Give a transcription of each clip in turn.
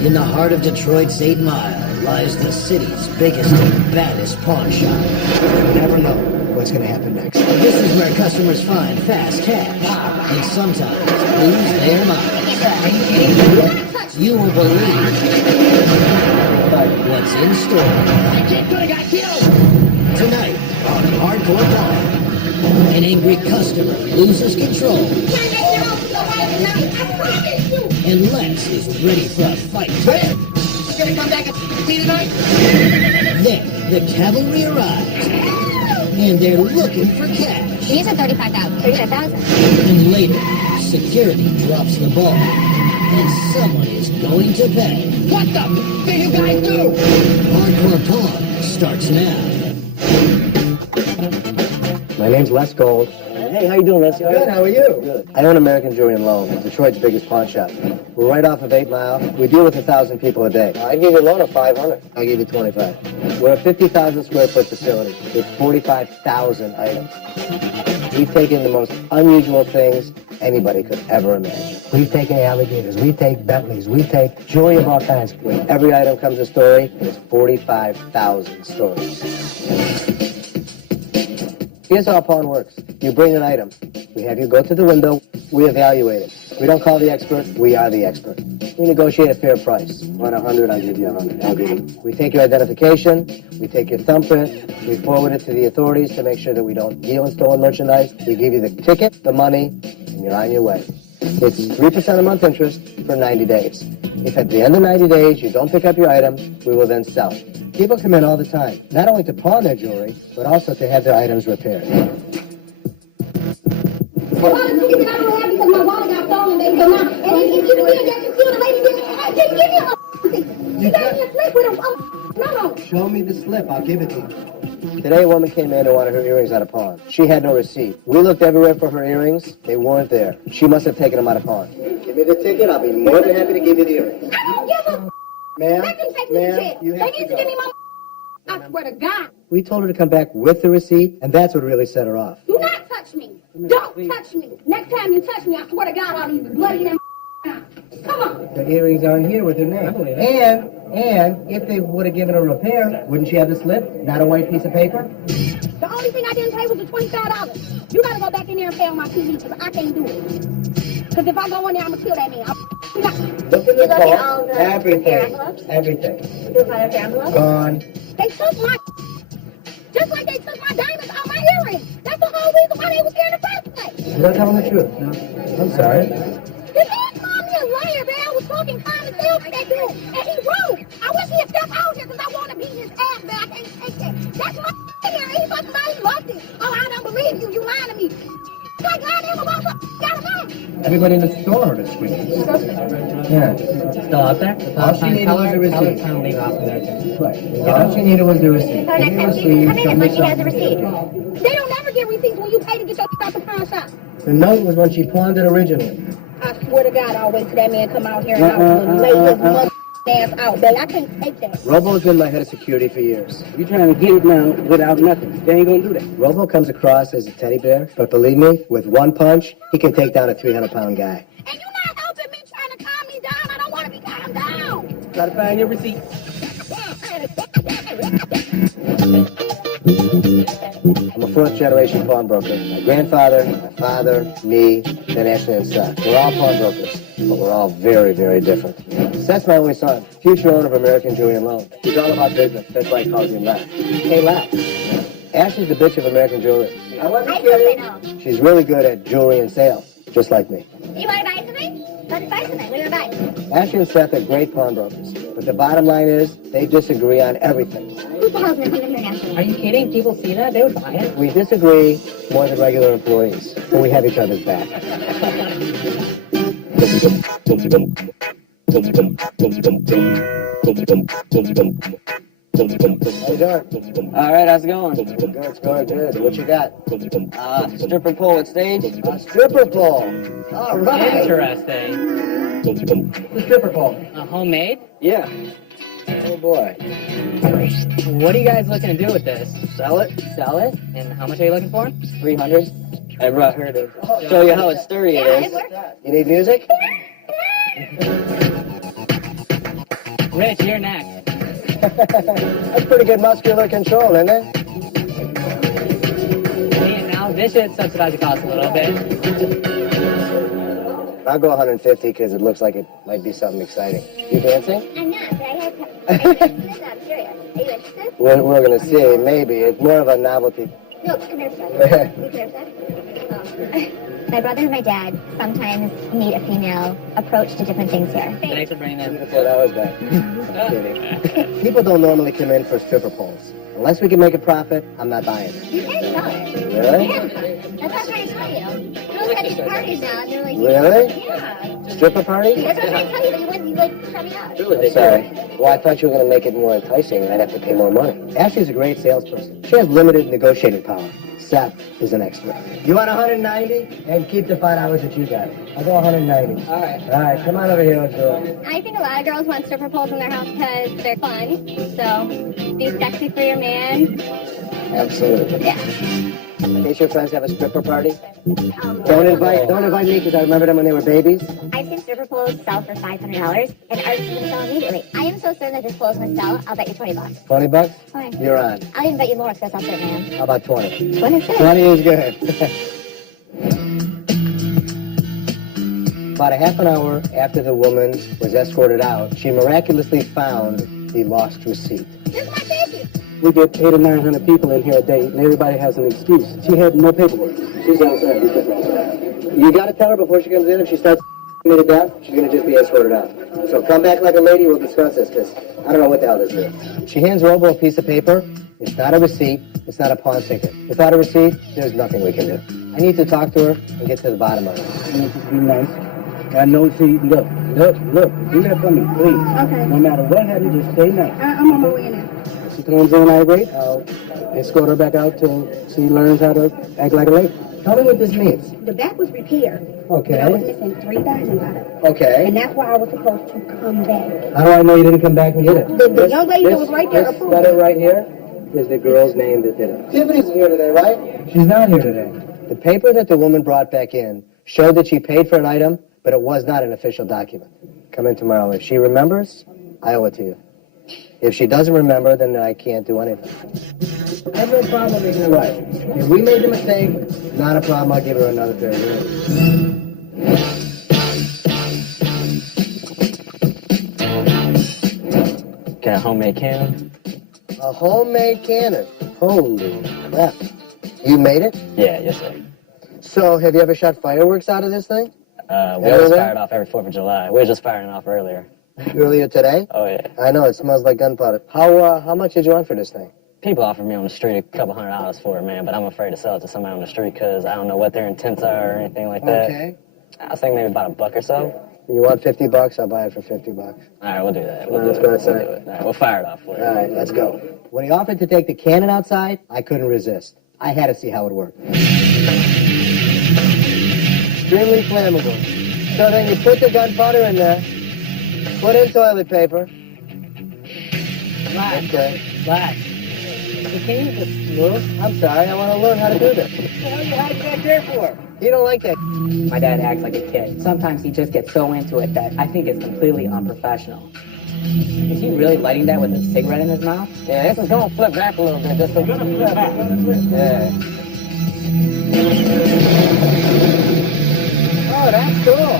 In the heart of Detroit's 8 Mile lies the city's biggest and baddest pawn shop. You never know what's going to happen next. This is where customers find fast cash and sometimes lose their minds. You won't believe what's in store. Tonight on Hardcore Pawn, an angry customer loses control. And Lex is ready for a fight. Gonna come back and see tonight? Then the cavalry arrives, and they're looking for cash. These are 35,000. 35,000. And later, security drops the ball, and someone is going to pay. What the do you guys do? Hardcore Pawn starts now. My name's Les Gold. Hey, how you doing, Les? Good, how are you? Good. I own American Jewelry and Loan, Detroit's biggest pawn shop. We're right off of 8 Mile. We deal with 1,000 people a day. I'd give you a loan of 500. I'll give you 25. We're a 50,000 square foot facility with 45,000 items. We take in the most unusual things anybody could ever imagine. We've taken alligators, we take Bentleys, we take jewelry of all kinds. When every item comes a story, it's 45,000 stories. Here's how a pawn works. You bring an item. We have you go to the window. We evaluate it. We don't call the expert. We are the expert. We negotiate a fair price. Want 100, I'll give you 100. I'll give you. We take your identification. We take your thumbprint. We forward it to the authorities to make sure that we don't deal in stolen merchandise. We give you the ticket, the money, and you're on your way. It's 3% a month interest for 90 days. If at the end of 90 days you don't pick up your item, we will then sell it. People come in all the time, not only to pawn their jewelry, but also to have their items repaired. A lot of tickets that I don't have because my wallet got stolen, they come out. And if you did that, you steal the lady, I didn't give you a ticket. You gave me a slip with a no. Show me the slip, I'll give it to you. Today, a woman came in and wanted her earrings out of pawn. She had no receipt. We looked everywhere for her earrings. They weren't there. She must have taken them out of pawn. Give me the ticket, I'll be more than happy to give you the earrings. I don't give a Ma'am, Let them take me to jail. you They have need to to give me go. my I swear to God. We told her to come back with the receipt, and that's what really set her off. Do not touch me. Don't touch me. Next time you touch me, I swear to God, I'll be bloody in that. Come on. The earrings aren't here with her name. And if they would have given her a repair, wouldn't she have the slip? Not a white piece of paper? The only thing I didn't pay was the $25. You gotta go back in there and pay on my TV because I can't do it. Because if I go in there, I'm gonna kill that man. Look at the at all phone. the Everything. envelopes? Everything. Gone. Gone. They took my just like they took my diamonds out my earrings. That's the whole reason why they was here in the first place. You're not telling the truth. No. I'm sorry. This man called me a liar, man. I was talking common sense to that dude, and he wrong. I wish he'd step out here because I want to beat his ass, man. I can't take that. That's my here. He fucking about he lost it. Oh, I don't believe you. You lying to me. Like lying to him about what? Got him out. Everybody in the store heard us screaming. Yeah. Still out there? All she needed was the receipt. Tell her to leave off of there too. Right. All she needed was the receipt. So Give next me time the she come receipt, show in, me but she has a something. receipt. They don't ever get receipts when you pay to get your out the pawn shop. The note was when she pawned it originally. I swear to God, I'll wait till that man come out here and I will lay his mother ass out, baby. I can't take that. Robo's been my head of security for years. You trying to get it now without nothing. They ain't gonna do that. Robo comes across as a teddy bear, but believe me, with one punch, he can take down a 300-pound guy. And you're not helping me trying to calm me down. I don't want to be calmed down. Try to find your receipt. I'm a fourth-generation pawnbroker. My grandfather, my father, me, then Ashley and Seth. We're all pawnbrokers, but we're all very, very different. Seth's my only son, future owner of American Jewelry and Loan. He's all about business. That's why he calls me Lex. Hey, Lex. Ashley's the bitch of American Jewelry. I wasn't kidding. She's really good at jewelry and sales, just like me. You want to buy something? Let's buy something. What do you want to buy? Ashley and Seth are great pawnbrokers, but the bottom line is they disagree on everything. Who the hell's going to come in here now? Are you kidding? People see that? They would buy it. We disagree more than regular employees, but we have each other's back. How you doing? All right, how's it going? Good, it's going good. What you got? Stripper pole at stage. A stripper pole. All right. Interesting. The stripper pole. Homemade? Yeah. Oh boy. What are you guys looking to do with this? Sell it? Sell it? And how much are you looking for? 300. I brought her to show you how sturdy it is. You need music? Rich, you're next. That's pretty good muscular control, isn't it? See, now this should subsidize the cost a little bit. I'll go 150 because it looks like it might be something exciting. You dancing? I'm not, but I have. I'm curious. Are you interested? We're going to see. Maybe. It's more of a novelty. No, come here, son. You here, son? My brother and my dad sometimes meet a female approach to different things here. Thanks for bringing that. Yeah, that was bad. I'm kidding. People don't normally come in for stripper poles. Unless we can make a profit, I'm not buying it. You can sell it. Really? Yeah. That's what I'm trying to tell you. Girls have these parties now, and they're like, Really? yeah. Stripper party? That's what I'm trying to tell you, but you wouldn't shut me up. I'm sorry. Well, I thought you were going to make it more enticing and I'd have to pay more money. Ashley's a great salesperson. She has limited negotiating power. Seth is an expert. You want 190? And keep the $5 that you got. I'll go 190. All right. All right, come on over here. Let's do it. I think a lot of girls want stripper poles in their house because they're fun. So, be sexy for your man. Absolutely. Yeah. In case your friends have a stripper party, don't invite me because I remember them when they were babies. I've seen stripper poles sell for $500, and ours is going to sell immediately. I am so certain that this pole is going to sell. I'll bet you $20. 20 bucks? Fine. You're on. I'll even bet you more because that's all certain, man. How about 20? 20 is good. 20 is good. About a half an hour after the woman was escorted out, she miraculously found the lost receipt. This is my ticket. We get 800 or 900 people in here a day, and everybody has an excuse. She had no paperwork. She's outside. You got to tell her before she comes in, if she starts me to death, she's going to just be escorted out. So come back like a lady, we'll discuss this, because I don't know what the hell this is. She hands Robo a piece of paper. It's not a receipt. It's not a pawn ticket. Without a receipt, there's nothing we can do. I need to talk to her and get to the bottom of it. Be nice. I know, see, look, do that for me, please. Okay. No matter what happens, just stay nice. I'm on my way now. She comes in irate, I'll escort her back out till she learns how to act like a lady. Tell me what this means. The back was repaired. Okay. But I was missing 3,000 out of it. Okay. And that's why I was supposed to come back. How do I know you didn't come back and get it? The young lady that was right there This approved letter it. right here is the girl's name that did it. Tiffany's here today, right? She's not here today. The paper that the woman brought back in showed that she paid for an item, but it was not an official document. Come in tomorrow. If she remembers, I owe it to you. If she doesn't remember, then I can't do anything. I have no problem making it right. If we made the mistake, not a problem. I'll give her another pair of earrings. Got a homemade cannon? A homemade cannon. Holy crap. You made it? Yeah, yes, sir. So, have you ever shot fireworks out of this thing? We always fire it off every 4th of July. We were just firing it off earlier. Earlier today? Oh, yeah. I know, it smells like gunpowder. How much did you want for this thing? People offer me on the street a couple $100 for it, man, but I'm afraid to sell it to somebody on the street because I don't know what their intents are or anything like that. Okay. I was thinking maybe about $1 or so. You want $50? I'll buy it for $50. All right, we'll do that. Let's go outside. We'll do it. All right, we'll fire it off for you. All right, let's go. When he offered to take the cannon outside, I couldn't resist. I had to see how it worked. Extremely flammable. So then you put the gunpowder in there, put in toilet paper. Relax. Okay. Relax. Can you just move? I'm sorry, I want to learn how to do this. What the hell are you hiding back there for? You don't like that. My dad acts like a kid. Sometimes he just gets so into it that I think it's completely unprofessional. Is he really lighting that with a cigarette in his mouth? Yeah, this is going to flip back a little bit. Just a flip back. Yeah. Oh, that's cool.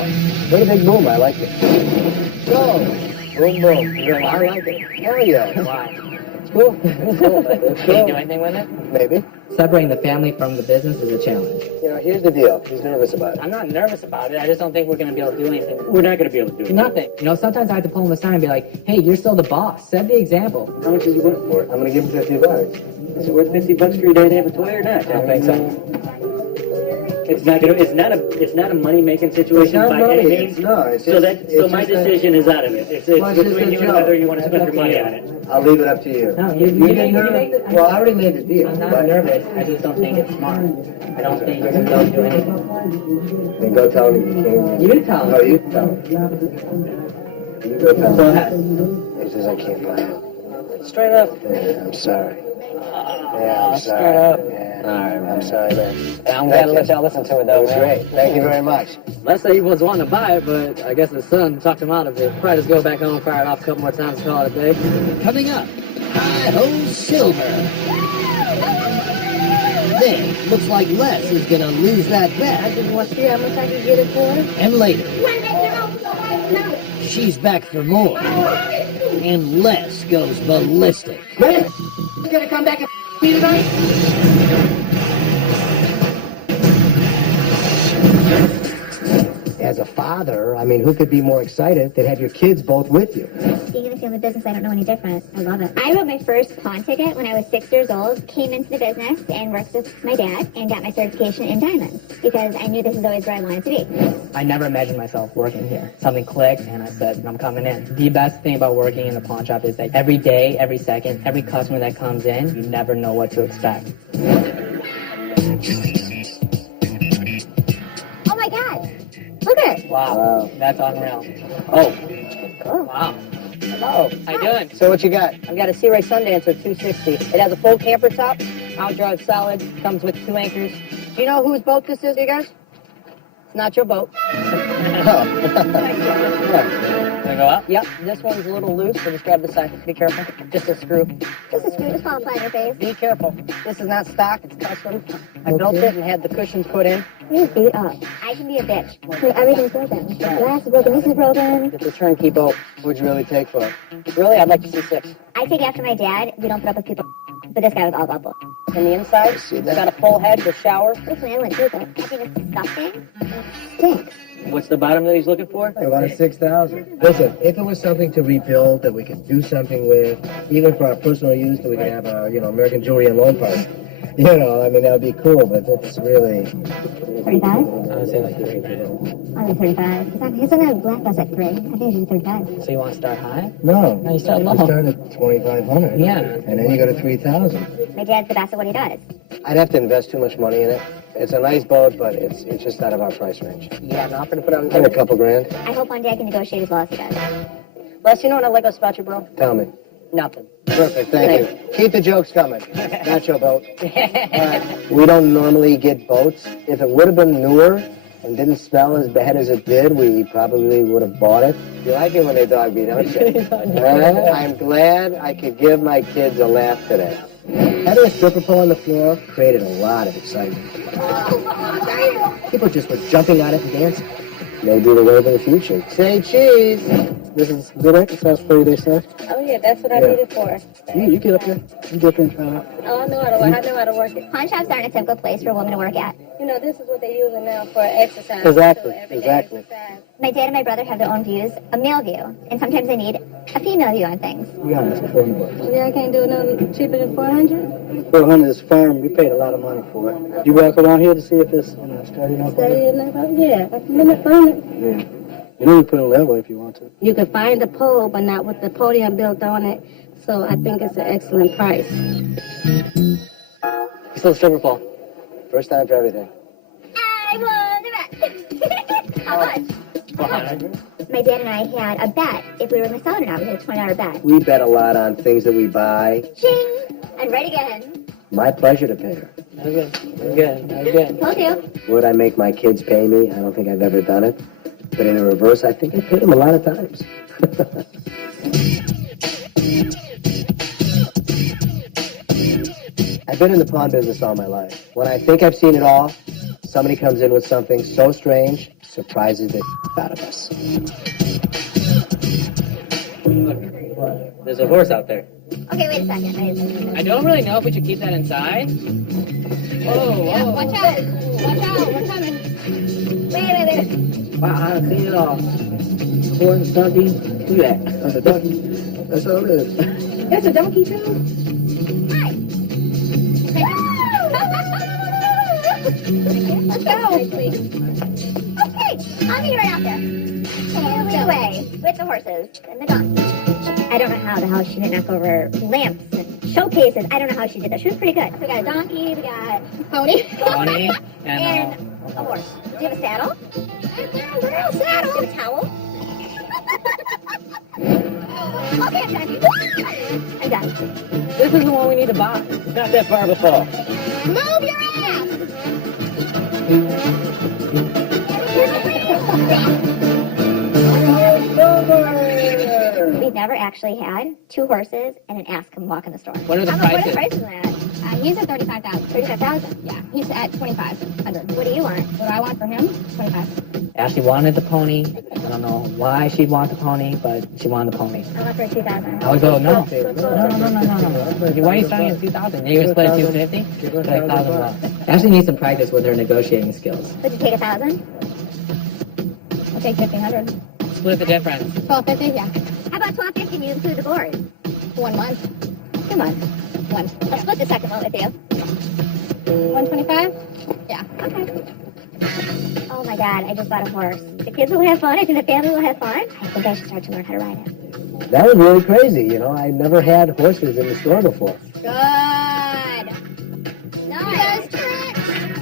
Big, big boom. I like it. Go. Boom, boom. Really? I like it. Hell yeah. Why? It's cool. It's cool. It's Can you cool. do anything with it? Maybe. Separating the family from the business is a challenge. You know, here's the deal. He's nervous about it. I'm not nervous about it. I just don't think we're going to be able to do anything. We're not going to be able to do nothing. You know, sometimes I have to pull him aside and be like, hey, you're still the boss. Set the example. How much is he worth for it? I'm going to give him $50. Is it worth $50 for your dad to have a toy or not? I don't think so. It's not gonna. It's not a money making situation It's not by money. any means. It's So my decision is out of it. It's Well, it's just between a you and joke. whether you want to spend your money on it. I'll leave it up to you. No, you get make the- nervous. Well, I already made the deal. I'm not nervous. I just don't think it's smart. I don't think you're going to be able to do anything. Then go tell him you can't. You tell him. No, you tell him. You go tell Go him. ahead. He says I can't buy it. Straight up. Yeah, I'm sorry. Yeah, I'm Straight sorry. up. Yeah. All right, I'm sorry, man. I'm glad to let y'all listen to it, though. That was great. Thank you very much. Les said he was wanting to buy it, but I guess his son talked him out of it. Probably just go back home, fire it off a couple more times, call it a day. Coming up, Hi-Ho Silver. Then, looks like Les is gonna lose that bet. I just want to see how much I can get it for. And later, When they get off the no. she's back for more. And Les goes ballistic. Man, you gonna come back and me tonight? As a father, I mean, who could be more excited than have your kids both with you? Being in the family business, I don't know any different. I love it. I wrote my first pawn ticket when I was 6 years old, came into the business and worked with my dad and got my certification in diamonds because I knew this is always where I wanted to be. I never imagined myself working here. Something clicked, and I said, I'm coming in. The best thing about working in the pawn shop is that every day, every second, every customer that comes in, you never know what to expect. Oh my God! Look at it! Wow. That's unreal. Oh. Wow. Hello. How you doing? So what you got? I've got a Sea Ray Sundancer 260. It has a full camper top, out-drive solid, comes with 2 anchors. Do you know whose boat this is, you guys? It's not your boat. Oh. Wanna go up? Yep, this one's a little loose, so just grab the side. Be careful. Just a screw. Just a screw, just fall flat in your face. Be careful. This is not stock, it's custom. I built it and had the cushions put in. You beat up. I can be a bitch. I mean, everything's broken. The glass is broken, this is broken. It's a turnkey boat. What'd you really take for it? Really, I'd like to see 6. I take after my dad. We don't put up with people. But this guy was all bubble. And the inside, See it's that? got a full head with shower. This man went through it. I think it's disgusting. It stinks. What's the bottom that he's looking for? I wanted 6,000. Listen, if it was something to rebuild that we could do something with, even for our personal use, that we could have a, American Jewelry and Loan Park. I mean, that would be cool, but it's really... 35? I would say like 35. I'll do 35. He's gonna have black us at 3. I think I should do 35. So you want to start high? No. No, you start low. You start at 2,500. Yeah. And then you go to 3,000. My dad's the best at what he does. I'd have to invest too much money in it. It's a nice boat, but it's just out of our price range. You got an offer to put on the Maybe a table? couple grand. I hope one day I can negotiate as well as he does. Les, you know what I like about you, bro? Tell me. Nothing. Perfect, thank you. Keep the jokes coming. Not your boat. We don't normally get boats. If it would have been newer and didn't smell as bad as it did, we probably would have bought it. You like it when they dog me, don't you? I'm glad I could give my kids a laugh today. Having a stripper pole on the floor created a lot of excitement. People just were jumping on it and dancing. Maybe the wave of the future. Say cheese. This is good exercise for you, they say. Oh yeah, that's what I need it for. You get up here. You get up here and try it out. Oh, I know how to work. I know how to work it. Pawn shops aren't a typical place for a woman to work at. You know, this is what they're using now for exercise. Exactly, too, everyday exactly. exercise. My dad and my brother have their own views, a male view, and sometimes they need a female view on things. Be honest, it's $40. Yeah, I can't do no cheaper than 400. 400 is firm. We paid a lot of money for it. You walk around here to see if it's sturdy enough. Steady enough. Yeah, I can limit on it. Yeah. You know you put it level if you want to. You can find the pole, but not with the podium built on it. So I think it's an excellent price. Still stripper pole. First time for everything. I won the bet. How much? 400. My dad and I had a bet if we were going to sell it or not. We had a $20 bet. We bet a lot on things that we buy. Ching! And right again. My pleasure to pay her. Okay. Good. Good. Told you. Would I make my kids pay me? I don't think I've ever done it. But in the reverse, I think I paid them a lot of times. I've been in the pawn business all my life. When I think I've seen it all, somebody comes in with something so strange, surprises the out of us. Look, there's a horse out there. Okay, wait a second. I don't really know if we should keep that inside. Whoa, Yeah, whoa. watch out. Watch out. We're coming. Wait. Wow, I've seen it all. Horns, donkeys, do that. That's a donkey. That's all it is. That's a donkey too? Hi. Let's go. Okay, I'll meet you right out there. Sail away with the horses and the donkey. I don't know how the hell she didn't knock over lamps and showcases. I don't know how she did that. She was pretty good. We got a donkey, we got a pony. Pony And a horse. Do you have a saddle? Girl, saddle. Do you have a towel? Okay, I'm done. I'm done. This is the one we need to buy. It's not that far of a fall. Move your ass! We've never actually had 2 horses and an ass come walk in the store. What are the What are prices? the prices on that? He's at 35,000. 35,000. Yeah, he's at 2,500. What do you want? What do I want for him? 25. Ashley wanted the pony. I don't know why she'd want the pony, but she wanted the pony. I want for 2,000. I would go, no. Why are you starting at 2,000? You're going to split it 250? Split $1,000. Ashley needs some practice with her negotiating skills. Would you take 1,000? I'll take 1,500. Split the difference. 1250, yeah. How about 1,250 and you include the board? 1 month. 2 months. One. I'll split the second one with you. 125? Yeah. Okay. Oh my God, I just bought a horse. The kids will have fun. I think the family will have fun. I think I should start to learn how to ride it. That was really crazy, you know. I never had horses in the store before. Good. Nice.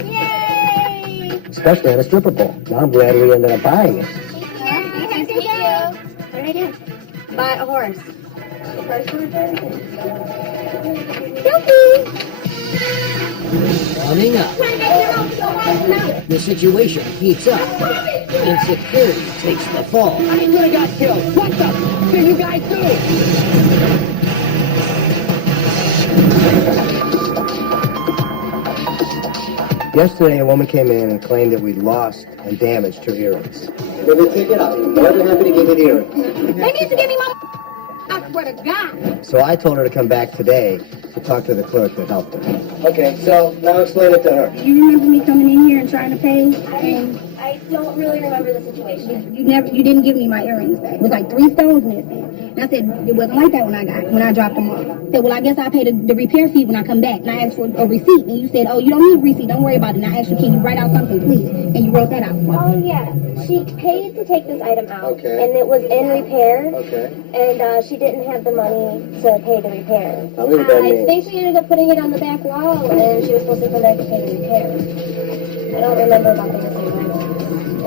Yay! Especially at a stripper pole. Now I'm glad we ended up buying it. Thank you. What did I do? Bought a horse. Coming up, the situation heats up. Insecurity takes the fall. I could have got killed. What the did you guys do? Yesterday, a woman came in and claimed that we'd lost and damaged her earrings. Well, they take it out. More than happy to give you the earrings. They need to give me my... I swear to God. So I told her to come back today to talk to the clerk that helped her. Okay, so now explain it to her. You remember me coming in here and trying to pay? And I don't really remember the situation. you didn't give me my earrings back. It was like 3 stones missing. And I said, it wasn't like that when I dropped them off. I said, well, I guess I'll pay the repair fee when I come back. And I asked for a receipt. And you said, oh, you don't need a receipt. Don't worry about it. And I asked you, can you write out something, please? And you wrote that out. Oh, yeah. She paid to take this item out. Okay. And it was in repair. Okay. And she didn't have the money to pay the repair. Tell me what that I means. think she ended up putting it on the back wall, and she was supposed to come back to pay the repair. I don't remember about the missing money.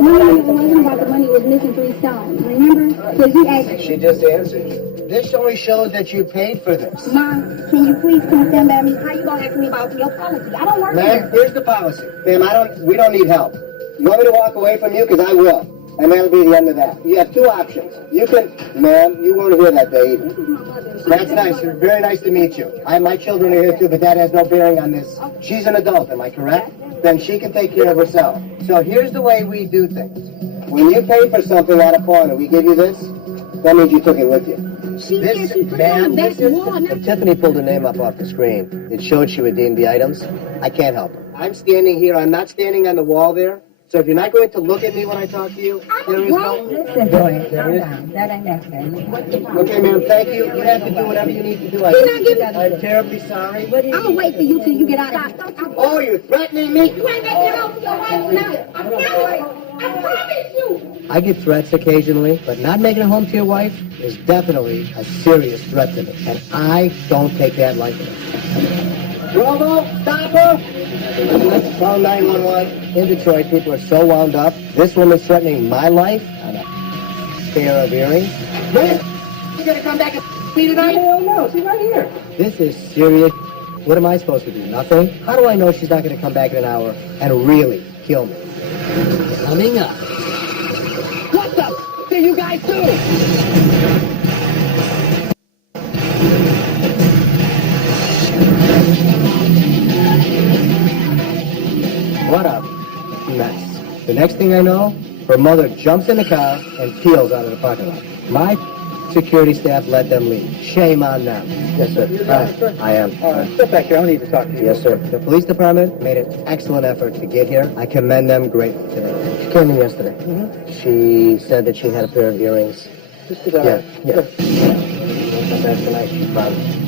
No, it wasn't about the money. It was missing 3 stones. Remember? Because you asked, She just answered you. This only shows that you paid for this. Mom, can you please come stand by me? How you going to ask me about your policy? I don't work Ma'am, here. here's the policy. Ma'am, we don't need help. You want me to walk away from you? Because I will. And that'll be the end of that. You have 2 options. You can, ma'am, you weren't here that day either. That's nice. Very nice to meet you. My children are here too, but that has no bearing on this. She's an adult, am I correct? Then she can take care of herself. So here's the way we do things. When you pay for something at a corner, we give you this, that means you took it with you. She put it on the back wall. If Tiffany pulled her name up off the screen, it showed she redeemed the items. I can't help her. I'm standing here. I'm not standing on the wall there. So if you're not going to look at me when I talk to you, there is no... Listen, boy, calm down. That ain't necessary. Okay, ma'am, thank you. You have to do whatever you need to do. I'm terribly sorry. I'll wait for you till you get out of here. Oh, you're threatening me? You ain't making it home to your wife now. I promise you. I get threats occasionally, but not making it home to your wife is definitely a serious threat to me. And I don't take that lightly. Bravo, stop her! Call 911. In Detroit, people are so wound up. This woman's threatening my life on a pair of earrings. You gonna come back and me tonight? Hell no, she's right here. This is serious. What am I supposed to do? Nothing? How do I know she's not going to come back in an hour and really kill me? Coming up, What the did you guys do? What a mess. The next thing I know, her mother jumps in the car and peels out of the parking lot. My security staff let them leave. Shame on them. Yes, sir. I am. Step back here. I need to talk to you. Yes, sir. The police department made an excellent effort to get here. I commend them greatly today. She came in yesterday. She said that she had a pair of earrings. Yeah.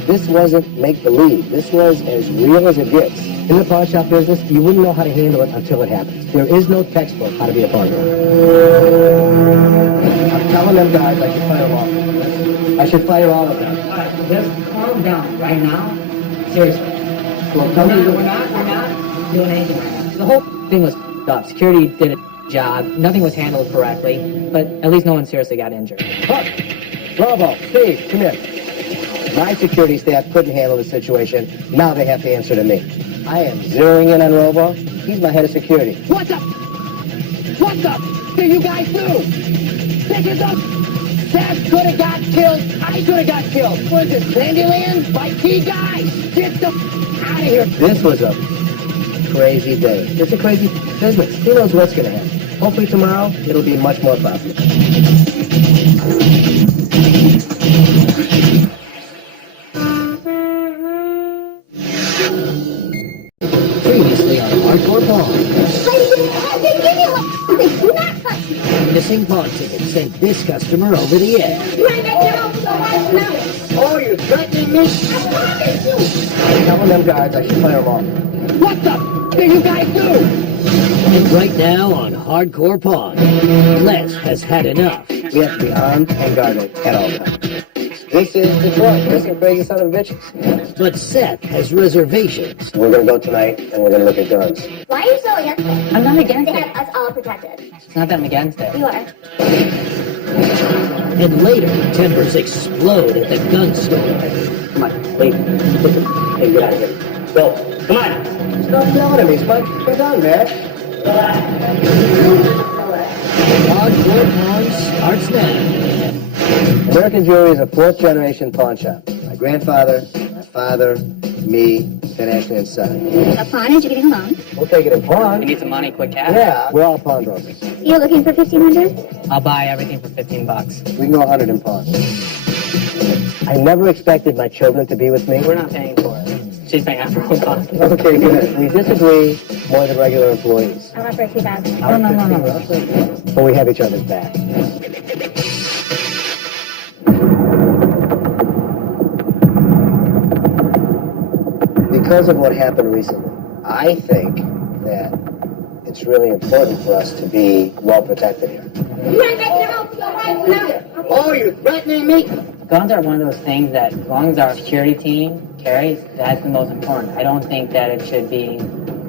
This wasn't make-believe. This was as real as it gets. In the pawn shop business, you wouldn't know how to handle it until it happens. There is no textbook how to be a pawn broker. I'm telling them guys I should fire all of them. I should fire all of them. All right, just calm down right now. Seriously. Well, tell me We're not doing anything right now. The whole thing was f***ed up. Security did a job. Nothing was handled correctly. But at least no one seriously got injured. Huck, Bravo, Steve, come here. My security staff couldn't handle the situation. Now they have to answer to me. I am zeroing in on Robo. He's my head of security. What the? What the did you guys do? This is a... Dad could have got killed. I could have got killed. Was it Candyland? My key guys. Get the out of here. This was a crazy day. It's a crazy business. Who knows what's going to happen? Hopefully tomorrow, it'll be much more profitable. Previously on Hardcore Pawn, Do not touch me. missing pawn ticket sent this customer over the edge. You ain't making your own so right now. Oh, you're threatening me? I promise you. Telling them guards I should fire them off. What the did you guys do? And right now on Hardcore Pawn, Les has had enough. We have to be armed and guarded at all times. This is Detroit. This is crazy son of bitches. But Seth has reservations. We're going to go tonight, and we're going to look at guns. Why are you so against it? I'm not against They it. have us all protected. It's not that I'm against it. You are. And later, tempers explode at the gun store. Come on, wait. Hey, get out of here. Go. Come on. Stop yelling at me. It's my gun, man. Hardcore Pawn starts now. American Jewelry is a fourth-generation pawn shop. My grandfather, my father, me, and Ashley and son. A pawnage, you're getting a loan. We'll take it in You pawn. need some money, quick cash. Yeah, we're all pawnbrokers. You're looking for $1,500? I'll buy everything for $15. We can go 100 in pawn. I never expected my children to be with me. We're not paying for it. She's paying out for her pocket. Okay, good. We disagree more than regular employees. I'll offer $2,000. No. But we have each other's back. Because of what happened recently, I think that it's really important for us to be well protected here. You ain't making your own so right now. Oh, you're threatening me? Guns are one of those things that, as long as our security team carries, that's the most important. I don't think that it should be,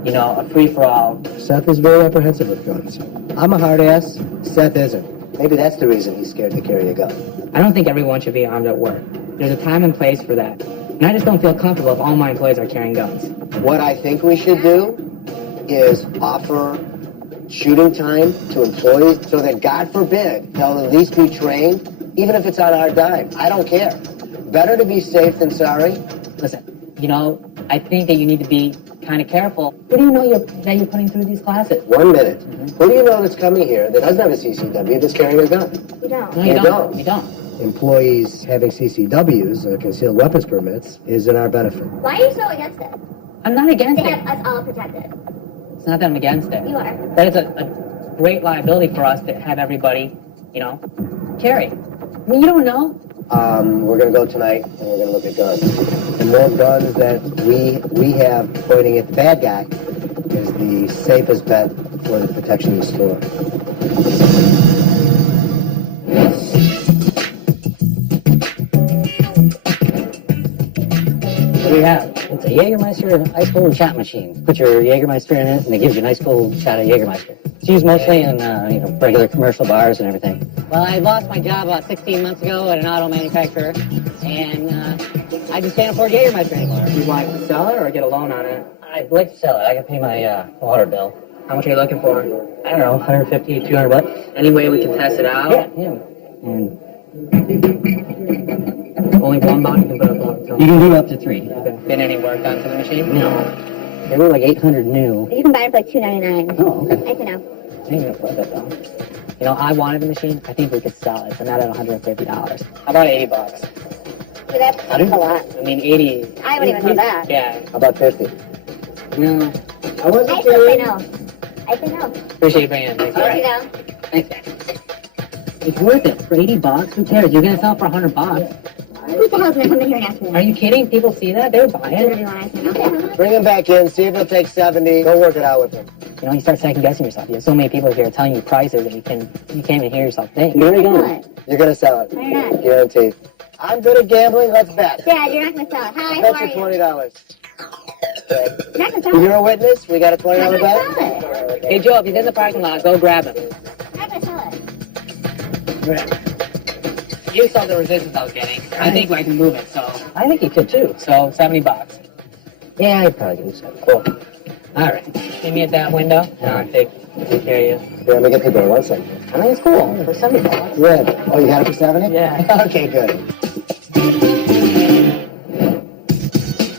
a free-for-all. Seth is very apprehensive with guns. I'm a hard ass. Seth isn't. Maybe that's the reason he's scared to carry a gun. I don't think everyone should be armed at work. There's a time and place for that. And I just don't feel comfortable if all my employees are carrying guns. What I think we should do is offer shooting time to employees so that, God forbid, they'll at least be trained, even if it's on our dime. I don't care. Better to be safe than sorry. Listen, I think that you need to be kind of careful. Who do you know that you're putting through these classes? 1 minute. Who do you know that's coming here that doesn't have a CCW that's carrying a gun? You don't. No, You you don't. don't. You don't. Employees having CCWs, concealed weapons permits, is in our benefit. Why are you so against it? I'm not against They it. have us all protected. It's not that I'm against it. You are. But it's a great liability for us to have everybody, carry. I mean, you don't know. We're going to go tonight, and we're going to look at guns. The more guns that we have pointing at the bad guy is the safest bet for the protection of the store. What do you have? It's a Jägermeister ice cold shot machine. Put your Jägermeister in it, and it gives you a nice cold shot of Jägermeister. It's used mostly in regular commercial bars and everything. Well, I lost my job about 16 months ago at an auto manufacturer, and I just can't afford Jägermeister anymore. You want to sell it or get a loan on it? I'd like to sell it. I can pay my water bill. How much are you looking for? I don't know, 150, 200 bucks. Any way we can test it out? Yeah. And Only one box you can put up on. you can do up to 3. Been any work done to the machine? No. They were like 800 new. You can buy it for like $2.99. Oh, okay. I can know. I ain't gonna flip it though. I wanted the machine. I think we could sell it, but not at $150. How about $80? See, that's a lot. I mean, 80. I wouldn't even know that. Yeah. How about 50? No. I wasn't I still say kidding. no. I say no. Appreciate you bringing it. Thanks. All right. Thanks, guys. It's worth it. For $80, who cares? You're gonna sell it for $100. Who the hell's gonna come in here and ask me that? Are you kidding? People see that? They would buy Whatever it. you want to ask me. Okay. Bring him back in, see if he'll take 70. Go work it out with him. You start second guessing yourself. You have so many people here telling you prices that you can't even hear yourself think. Here we Sell go. it. You're going to sell it. Why not? Guaranteed. I'm good at gambling. Let's bet. Dad, you're not gonna sell it. Hi, how Bet are you you? $20. You're not gonna sell it. You're a witness. We got a I'm $20 not bet. gonna sell it. Hey, Joe, if he's in the parking lot, go grab him. I'm not gonna sell it. You saw the resistance I was getting. I think I can move it, so I think you could too. $70. Yeah, I'd probably give you 7. Cool. All right. Meet me at that window, and I'll take care of you. Yeah, let me get the door. 1 second. I mean, it's cool. For $70. Good. Oh, you got it for 70? Yeah. Okay, good.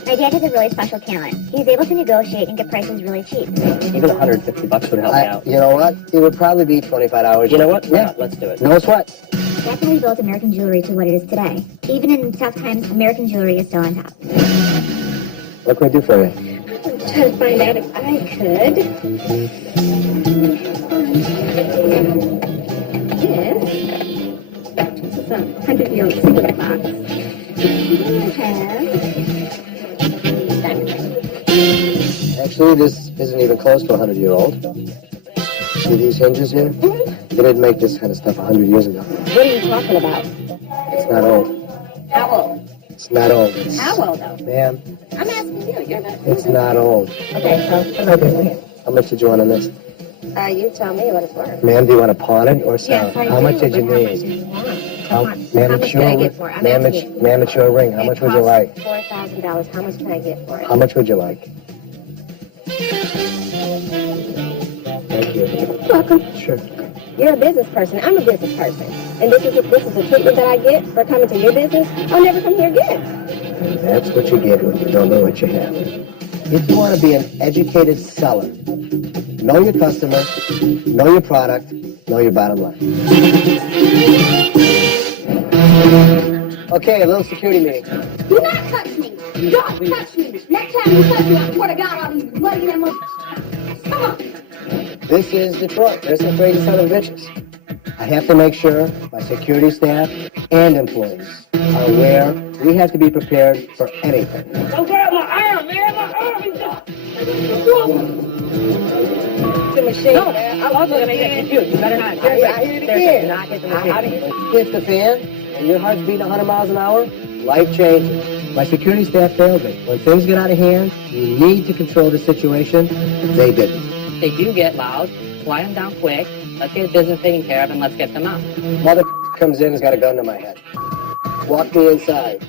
My dad has a really special talent. He's able to negotiate and get prices really cheap. Even $150 would help me out. You know what? It would probably be 25 hours. You know what? Yeah. Let's do it. No sweat. That's how we built American jewelry to what it is today. Even in tough times, American jewelry is still on top. What can we do for you? I'm trying to find out if I could. This is a 100-year-old cigarette box. Actually, this isn't even close to 100-year-old. See these hinges here? They didn't make this kind of stuff 100 years ago. What are you talking about? It's not old. How old? It's not old. It's, How old, though? ma'am, I'm asking you. You're not. it's not old. Okay, so what am I doing? How much did you want on this? You tell me what it's worth. Ma'am, do you want to pawn it or sell Yes, it? I How do, much did you but how much need? do you want? How, How ma'am, much it's can I your, get for it? I'm ma'am, asking it's, you. ma'am, it's your ring. How much would you like? $4,000. How much can I get for it? How much would you like? Thank you. Welcome. Sure. You're a business person. I'm a business person. And this is the treatment that I get for coming to your business. I'll never come here again. And that's what you get when you don't know what you have. If you want to be an educated seller, know your customer, know your product, know your bottom line. Okay, a little security meeting. Do not touch me. Don't touch me. Next time you touch me, I swear to God, I'll be bloody that mother. Come on. This is Detroit. There's some crazy son of bitches. I have to make sure my security staff and employees are aware we have to be prepared for anything. Don't grab my arm, man. My arm is just... The machine, man. I'm also going to get confused. You better not. I hit it again. Do not hit the machine. When it hits the fan and your heart's beating 100 miles an hour, life changes. My security staff failed me. When things get out of hand, you need to control the situation. They didn't. They do get loud. Quiet them down quick. Let's get business taken care of and let's get them out. Mother comes in, has got a gun to my head. Walk me inside.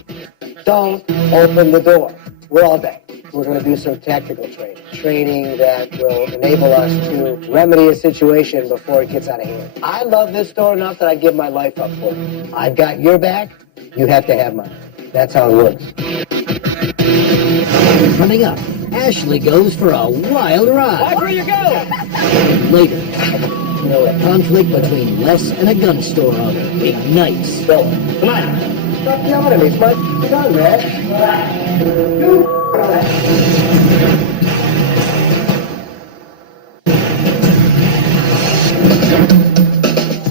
Don't open the door. We're all day. We're going to do some tactical training. Training that will enable us to remedy a situation before it gets out of hand. I love this store enough that I'd give my life up for it. I've got your back. You have to have mine. That's how it works. Coming up, Ashley goes for a wild ride. Watch where you go. Later, conflict between Les and a gun store owner ignites. Come on. Stop yelling at me. It's my gun, man.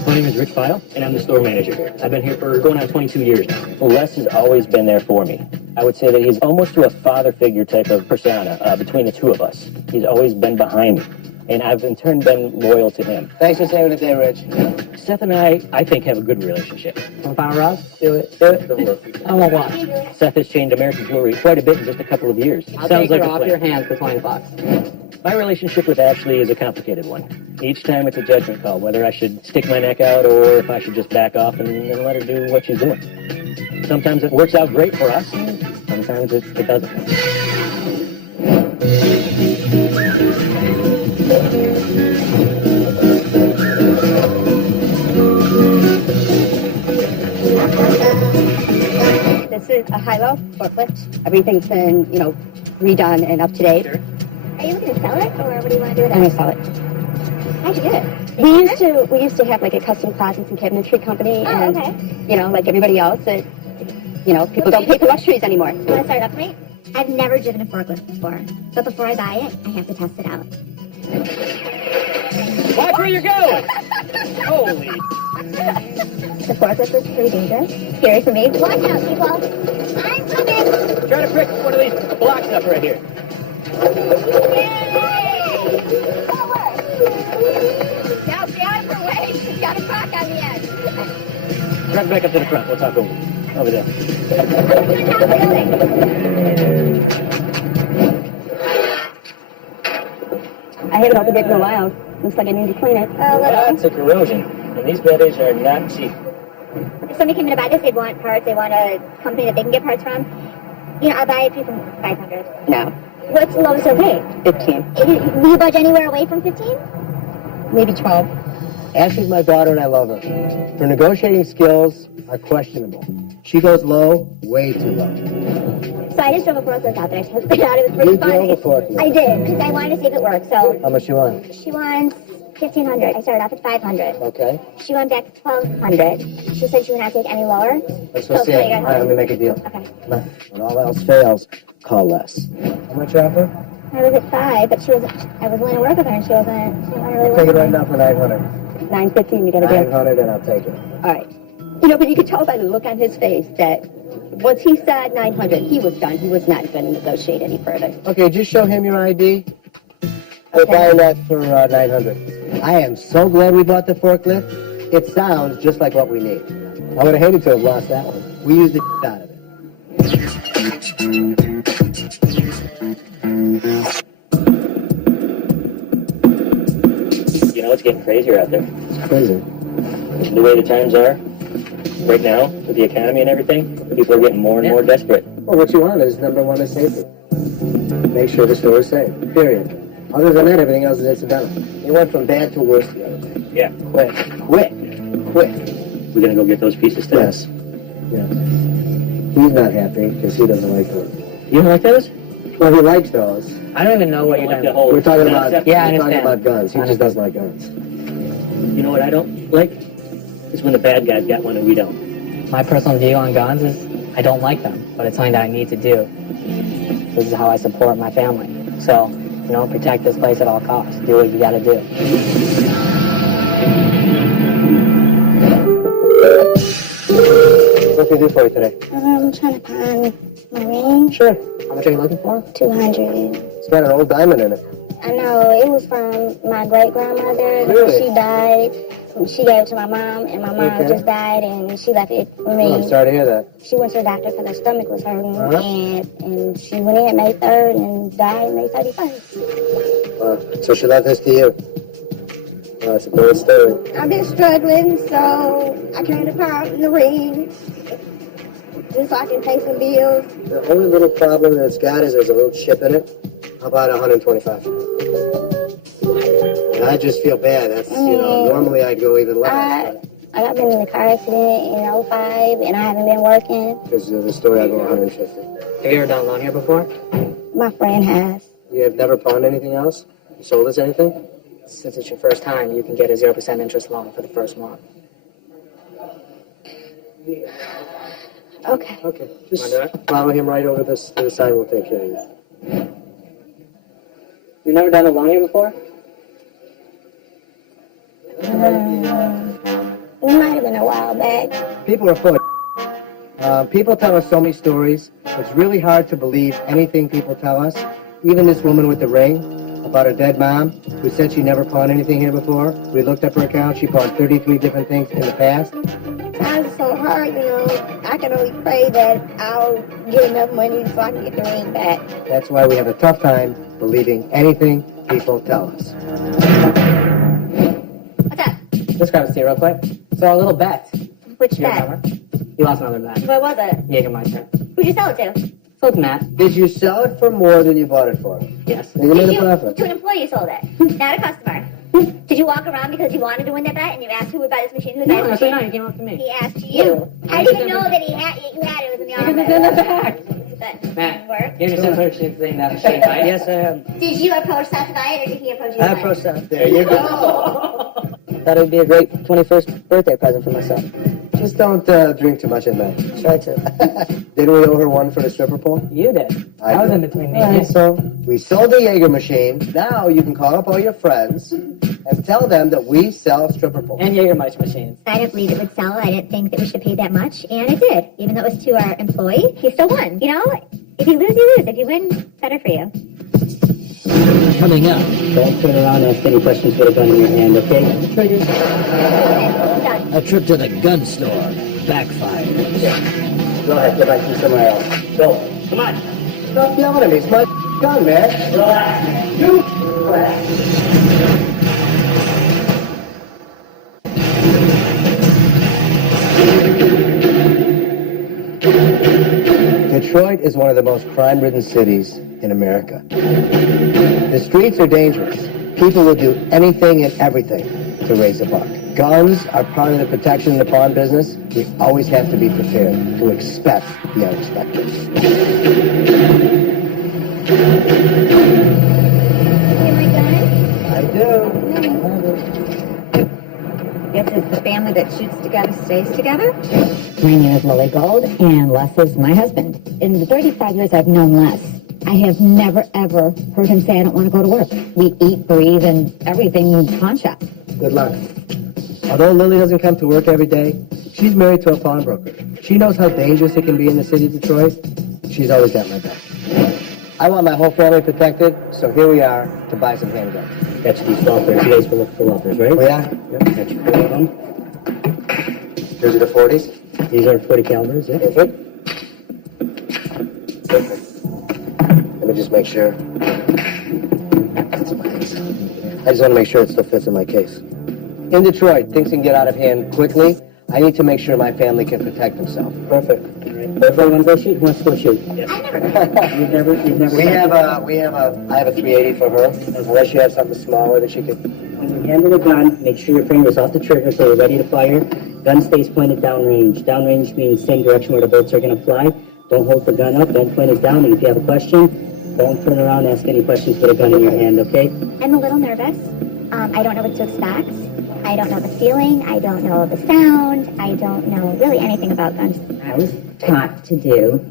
My name is Rich File, and I'm the store manager here. I've been here for going on 22 years now. Well, Les has always been there for me. I would say that he's almost to a father figure type of persona between the two of us. He's always been behind me, and I've in turn been loyal to him. Thanks for saving the day, Rich. Seth and I think, have a good relationship. Want to power up? Do it. I won't watch. Seth has changed American jewelry quite a bit in just a couple of years. I'll Sounds take like her a off plan. your hands for $20. My relationship with Ashley is a complicated one. Each time it's a judgment call, whether I should stick my neck out or if I should just back off and let her do what she's doing. Sometimes it works out great for us, and sometimes it doesn't. This is a high-low forklift. Everything's been, redone and up to date. Are you looking to sell it, or what do you want to do with I'm it? gonna sell it. How'd you get it? We used to have like a custom closets and cabinetry company, Oh, and okay. Like everybody else, people don't pay for luxuries anymore. You want to start up for me? I've never driven a forklift before, but before I buy it, I have to test it out. Watch where you're going. Holy. The forklift is pretty dangerous. Scary for me. Watch out, people. I'm coming. Try to prick one of these blocks up right here. Now stay out of her way. She's got a crack on the end. Drive back up to the front. We'll talk over there. I haven't opened it in a while. Looks like I need to clean it. That's a corrosion. And these batteries are not cheap. If somebody came in to buy this, they'd want parts. They want a company that they can get parts from. I'll buy it for you from $500. No, What's the lowest you'll pay? 15. Will you budge anywhere away from 15? Maybe 12. Ashley's my daughter and I love her. Her negotiating skills are questionable. She goes low, way too low. So I just drove a forklift out there. It was pretty You funny. drove a forklift? I did, because I wanted to see if it worked. So How much you want? she wants 1,500. I started off at 500. Okay. She went back to 1,200. She said she would not take any lower. Let's go So see you it. got All right, let me make a deal. Okay. When all else fails, call less. How much you offer? I was at 5, but I was willing to work with her, and she didn't really Take work it with right me. now for 900. 9:15, you gotta get. 900 and I'll take it. All right. You know, but you could tell by the look on his face that once he said 900, he was done. He was not going to negotiate any further. Okay, just show him your ID. We're buying that for 900. I am so glad we bought the forklift. It sounds just like what we need. I would have hated to have lost that one. We used the out of it. You know, it's getting crazier out there. It's crazy. The way the times are right now, with the economy and everything, people are getting more and more desperate. Well, what you want is, number one, is safety. Make sure the store is safe, period. Other than that, everything else is incidental. You went from bad to worse the other day. Yeah. Quick. We're gonna go get those pieces still. Yes. He's not happy because he doesn't like those. You don't like those? Well, he likes those. I don't even know what you're Like talking the whole We're talking about, concept? Yeah, I we're talking understand. about guns. He just doesn't like guns. You know what I don't like? Is when the bad guys got one and we don't. My personal view on guns is I don't like them, but it's something that I need to do. This is how I support my family. So, protect this place at all costs. Do what you gotta do. What can I do for you today? I'm trying to find my ring. Sure. How much are you looking for? 200. It's got an old diamond in it. I know, it was from my great-grandmother. Really? When she died, she gave it to my mom, and my mom Okay. just died, and she left it for me. Oh, I'm sorry to hear that. She went to the doctor because her stomach was hurting, Uh-huh. and she went in May 3rd and died May 31st. So she left this to you. That's a great story. I've been struggling, so I came to pound the ring just so I can pay some bills. The only little problem that it's got is there's a little chip in it. How about 125? And I just feel bad. That's, normally I'd go even less. I've been in a car accident in 05, and I haven't been working. Because of the story, I go 150. Have you ever done loan here before? My friend has. You have never pawned anything else? You sold us anything? Since it's your first time, you can get a 0% interest loan for the first month. Okay. Okay. Just Wanna do it? follow him right over this to the side. We'll take care of you. You've never done a loan here before? It might have been a while back. People are full of people tell us so many stories. It's really hard to believe anything people tell us. Even this woman with the ring about her dead mom who said she never pawned anything here before. We looked up her account. She pawned 33 different things in the past. Times are so hard, I can only pray that I'll get enough money so I can get the ring back. That's why we have a tough time believing anything people tell us. What's up? Just grab a seat real quick. So a little bet. Which You bet? remember? You lost another bet. What was it? Jägermeister. Who'd you sell it to? Sold to Matt. Did you sell it for more than you bought it for? Yes. Then you made a To profit. an employee you sold it, not a customer. Did you walk around because you wanted to win that bet and you asked who would buy this machine? Who would buy No, this actually, machine? no, you came up to me. He asked you. I didn't know that you had it. It was in the Because office. it's in the back. But Matt, work. you understand purchasing that machine, right? Yes, I am. Did you approach Seth to buy it, or did he approach you to I buy it? approached that. There you go. Thought it would be a great 21st birthday present for myself. Just don't drink too much at night. Try to. Didn't we owe her one for the stripper pole? You did. I was in between me and you. So we sold the Jaeger machine. Now you can call up all your friends and tell them that we sell stripper poles. And Jägermeister machines. I didn't believe it would sell. I didn't think that we should pay that much, and it did. Even though it was to our employee, he still won. If you lose, you lose. If you win, better for you. Coming up, Don't turn around and ask any questions with a gun in your hand, okay? Trigger. Done. a trip to the gun store backfires. Go ahead, go back to somewhere else. Go. Come on. Stop yelling at me. It's my gun, man. Relax. You relax. Detroit is one of the most crime-ridden cities in America. The streets are dangerous. People will do anything and everything to raise a buck. Guns are part of the protection in the pawn business. We always have to be prepared to expect the unexpected. I do. Guess it's the family that shoots together stays together? My name is Lily Gold, and Les is my husband. In the 35 years I've known Les, I have never, ever heard him say, I don't want to go to work. We eat, breathe, and everything in pawn shop. Good luck. Although Lily doesn't come to work every day, she's married to a pawnbroker. She knows how dangerous it can be in the city of Detroit. She's always got my back. I want my whole family protected, so here we are to buy some handguns. Got you these welfares. You guys were looking for welfares, right? Oh, yeah? Yep, got you 4 of them. Those are the 40s? These are 40 calibers, yeah. Perfect. Let me just make sure. I just want to make sure it still fits in my case. In Detroit, things can get out of hand quickly. I need to make sure my family can protect themselves. Perfect. Everybody want to go shoot? Who wants to go shoot? Yes. You've never. I have a 380 for her. Unless you have something smaller that she could. When you handle the gun, make sure your finger's off the trigger so you're ready to fire. Gun stays pointed downrange. Downrange means same direction where the bolts are going to fly. Don't hold the gun up. Don't point it down. And if you have a question, don't turn around and ask any questions with a gun in your hand, okay? I'm a little nervous. I don't know what to expect. I don't know the feeling. I don't know the sound. I don't know really anything about guns. I was taught to do.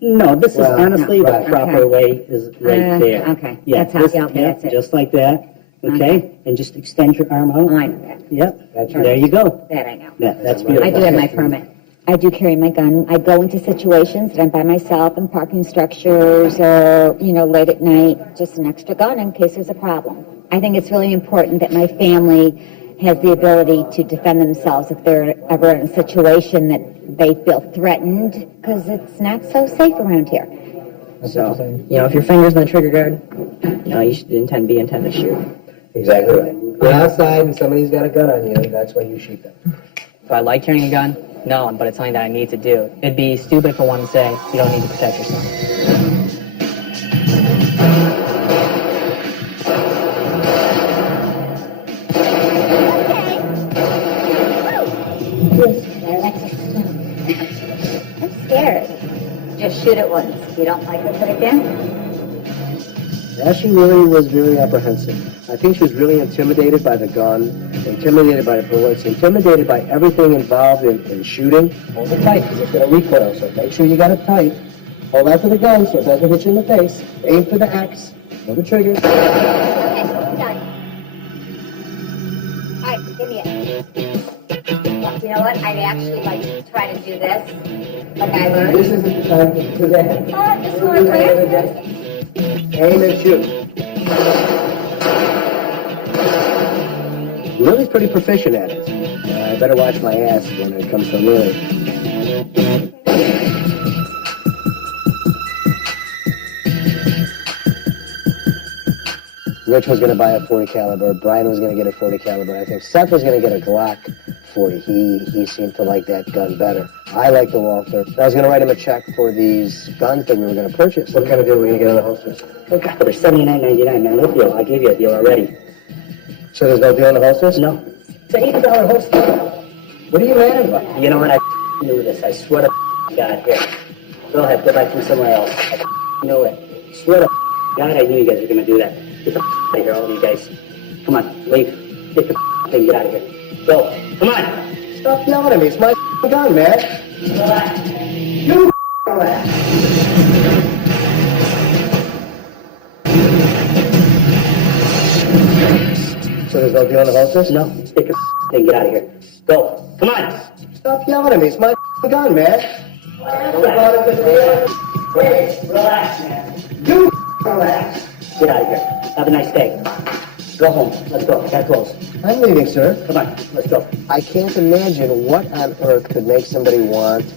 No, this is honestly the proper way is right there. Okay, Yeah, that's how this, you help me. yeah, That's it. just like that. Okay, and just extend your arm out. Oh, I know that. Yep, That's there you go. That I know. Yeah, that's beautiful. I do have my permit. I do carry my gun. I go into situations that I'm by myself in parking structures or, late at night, just an extra gun in case there's a problem. I think it's really important that my family has the ability to defend themselves if they're ever in a situation that they feel threatened, because it's not so safe around here. So, if your finger's on the trigger guard, you should be intend to shoot. Exactly right. You're outside and somebody's got a gun on you, that's when you shoot them. Do I like carrying a gun? No, but it's something that I need to do. It'd be stupid for one to say, you don't need to protect yourself. I'm scared. Just shoot it once. You don't like it, put it again? Yeah, she really was very apprehensive. I think she was really intimidated by the gun, intimidated by the bullets, intimidated by everything involved in shooting. Hold it tight, because it's going to recoil, so make sure you got it tight. Hold on to the gun so it doesn't hit you in the face. Aim for the X. Pull the trigger. Okay, done. All right, give me it. You know what? I'd actually like to try to do this, like I learned. This isn't the time to do that. This is more clear. Aim and shoot. Lily's pretty proficient at it. I better watch my ass when it comes to Lily. Rich was going to buy a 40 caliber. Brian was going to get a 40 caliber. I think Seth was going to get a Glock 40. He seemed to like that gun better. I like the Walther. I was going to write him a check for these guns that we were going to purchase. What kind of deal are we going to get on the holsters? Okay, they're $79.99, man. No deal. I gave you a deal already. So there's no deal on the holsters? No. It's an $80 holster. What are you mad about? You know what? I knew this. I swear to God. Here. Go ahead. Go back to somewhere else. I knew it. Swear to God, I knew you guys were going to do that. Get the out of here, all of you guys. Come on, leave. Get the thing, get out of here. Go. Come on. Stop yelling at me. It's my gun, man. Relax. You relax. So there's no deal on the holsters? No, just take your thing, get out of here. Go. Come on. Stop yelling at me. It's my gun, man. Wait, relax, man. You relax. Get out of here. Have a nice day. Go home. Let's go. Gotta close. I'm leaving, sir. Come on, let's go. I can't imagine what on earth could make somebody want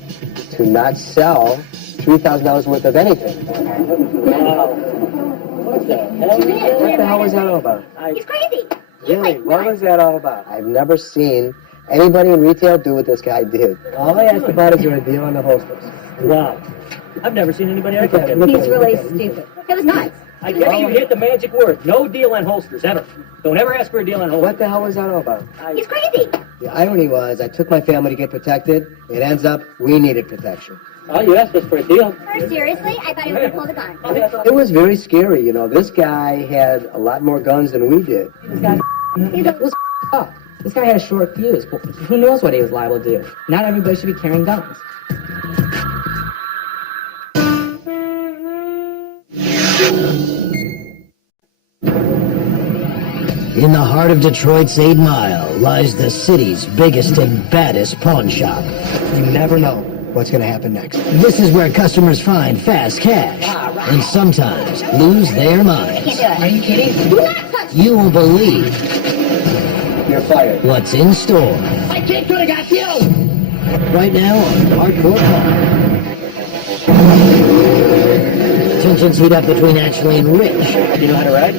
to not sell $3,000 worth of anything. Wow. What the hell? What the hell was that all about? He's crazy. Really, what was that all about? I've never seen Anybody in retail do what this guy did. All I asked about is there a deal on the holsters. Wow. I've never seen anybody act like that. He's really stupid. It was nuts. I guess you hit the magic word. No deal on holsters, ever. Don't ever ask for a deal on holsters. What the hell was that all about? He's crazy. The irony was I took my family to get protected. It ends up we needed protection. All you asked was for a deal. Seriously? I thought he was going to pull the gun. It was very scary, you know. This guy had a lot more guns than we did. This guy had a short fuse. Who knows what he was liable to do? Not everybody should be carrying guns. In the heart of Detroit's 8 Mile lies the city's biggest and baddest pawn shop. You never know what's going to happen next. This is where customers find fast cash and sometimes lose their minds. Are you kidding? You won't believe You're fired. what's in store. My kid could have got killed. Right now on Hardcore Pawn. Tensions heat up between Ashley and Rich, You know how to ride?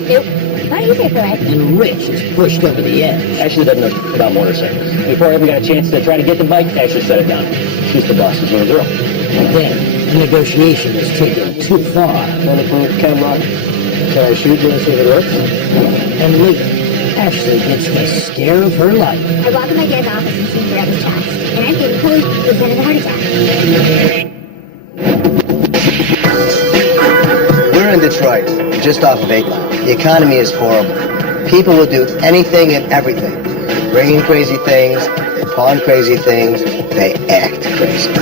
Why do you say correct? and Rich is pushed over the edge. Ashley doesn't know about motorcycles. Before I ever got a chance to try to get the bike, Ashley set it down. She's the boss. She's a girl. Then, the negotiation is taken too far, Wonderful camera. Can I shoot you and see if it works? and later, Ashley gets the scare of her life. I walk in my dad's office and see grab his chest. And I'm getting police presented a heart attack. We're in Detroit, just off of 8 Mile. The economy is horrible. People will do anything and everything. They bring in crazy things, they pawn crazy things, they act crazy.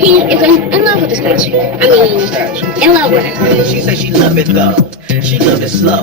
He is in love with the statue. I mean, in love with her. She said she love it though. She love it slow.